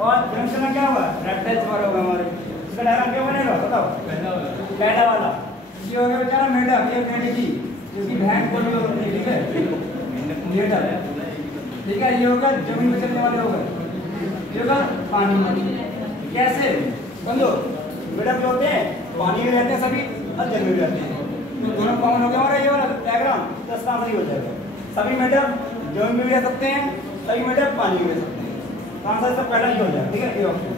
और जंगल में क्या होगा? रेप्टाइल्स हमारा होगा हमारे। इसका डायग्राम क्या बनेगा बताओ? पहला वाला ये हो गया बेचारा मेढक, ये मेढकी क्योंकि भैंस बोली होती है, ठीक है? मेढक, ठीक है? ये होगा जमीन में चलने वाले होगा, ये होगा पानी में। कैसे समझो? मेढक जो होते हैं पानी में रहते हैं सभी और जल में भी रहते हैं, तो दोनों कॉमन हो गया हमारा ये वाला डायग्राम। तो इसका आंसर हो जाएगा सभी मेढक जमीन में भी रह सकते हैं, सभी मेढक पानी में रह सकते हैं। तो आंसर इसका पहला ही हो जाएगा, ठीक है? ये ऑप्शन।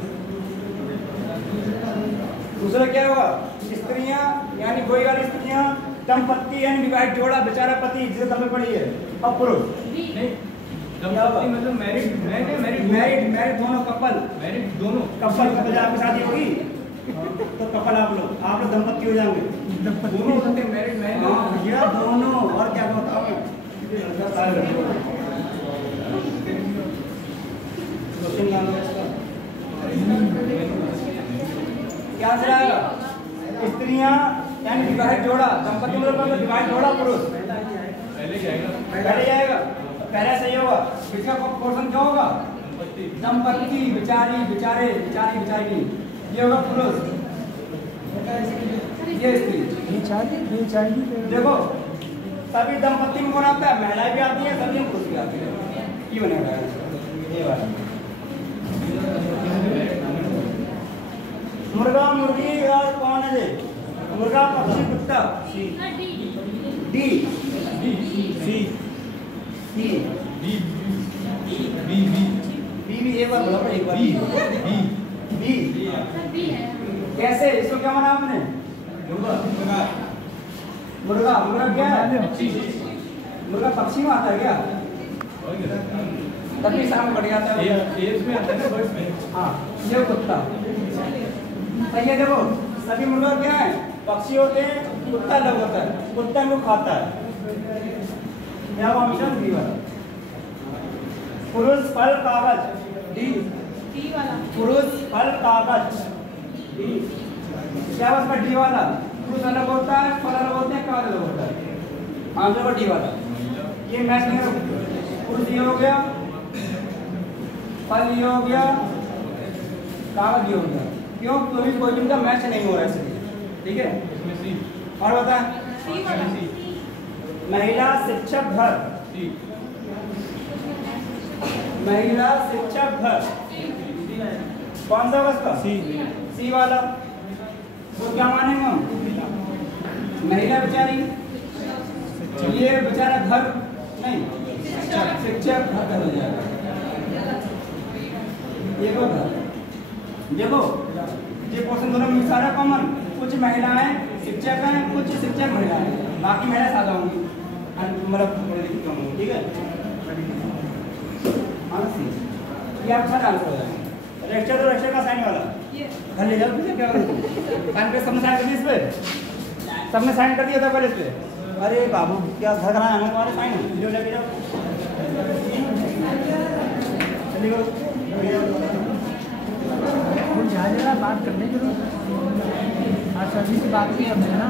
दूसरा क्या होगा? स्त्रियां यानी कोई वाली स्त्रियां, दंपत्ति यानी विवाहित जोड़ा, बेचारा पति जिसे दम में पड़ी है, और पुरुष। नहीं, दंपत्ति मतलब मैरिड दोनों कपल, मैरिड दोनों कपल आपकी शादी होगी तो कपल आप लोग दंपत्ति हो जाएंगे। दोनों होते हैं, मैरिड हाँ, ये दोनों। और क्या बताओ मैं क्या चलाएगा? स्त्रियां यानी विवाहित जोड़ा, दंपत्ति मतलब विवाहित जोड़ा पुरुष पहले जाएगा। पहले जाएगा, पहले सही होगा। इसका पोर्शन क्या होगा? दंपत्ति, बिचारी, बिचारे, बिचारी, बिचारी, ये होगा पुरुष, ये स्त्री। बेचारी देखो सभी दंपत्ति में कौन आता है? महिलाएं भी आती हैं, सभी में पुरुष भी आती है। ये बनेगा ये वाला। मुर्गा, मुर्गी और कौन है? मुर्गा, पक्षी, कुत्ता। डी बी एक बार बोला एक बार बी कैसे? इसको क्या माना आपने? मुर्गा क्या है? मुर्गा पक्षी में आता है क्या? तभी शाम बढ़ जाता है, एज में आता है ना, बर्ड्स में। हाँ ये कुत्ता सही है। देखो सभी मुर्गा क्या है? पक्षी होते हैं, कुत्ता अलग होता है, कुत्ता को खाता है। क्या ऑप्शन बी वाला? पुरुष, फल, कागज। डी वाला। पुरुष, फल, कागज। क्या बस डी वाला? पुरुष अलग होता है, फल अलग होते हैं, कागज अलग होता है। आंसर का डी वाला। ये मैच नहीं। पुरुष ये हो गया, फल ये हो गया, कागज ये होता है, क्यों? क्योंकि कोई भी का मैच नहीं हो रहा है इसलिए, ठीक है। इसमें सी और बता, सी वाला महिला शिक्षक घर, महिला शिक्षक घर कौन सा बसता? सी सी वाला। तो क्या मानेंगे हम? महिला बेचारी, ये बेचारा घर नहीं, शिक्षक घर हो जाएगा। ये को घर देखो, ये पोर्शन दोनों में सारा कॉमन, कुछ महिलाएं शिक्षक हैं, कुछ शिक्षक महिलाएं हैं, बाकी महिला सादा होंगी, मतलब ठीक है। ये अच्छा आंसर हो जाएगा। रजिस्टर तो रजिस्टर का साइन वाला घर ले जाओ, तुझे क्या साइन पे सबने साइन कर दिया, इस पे सबने साइन कर दिया था पहले इस पे। अरे बाबू क्या घर कराना है तुम्हारे, साइन जो लेके जाओ, चलिए जरा बात करने की जरूरत। आज सभी से बात नहीं करते हैं ना।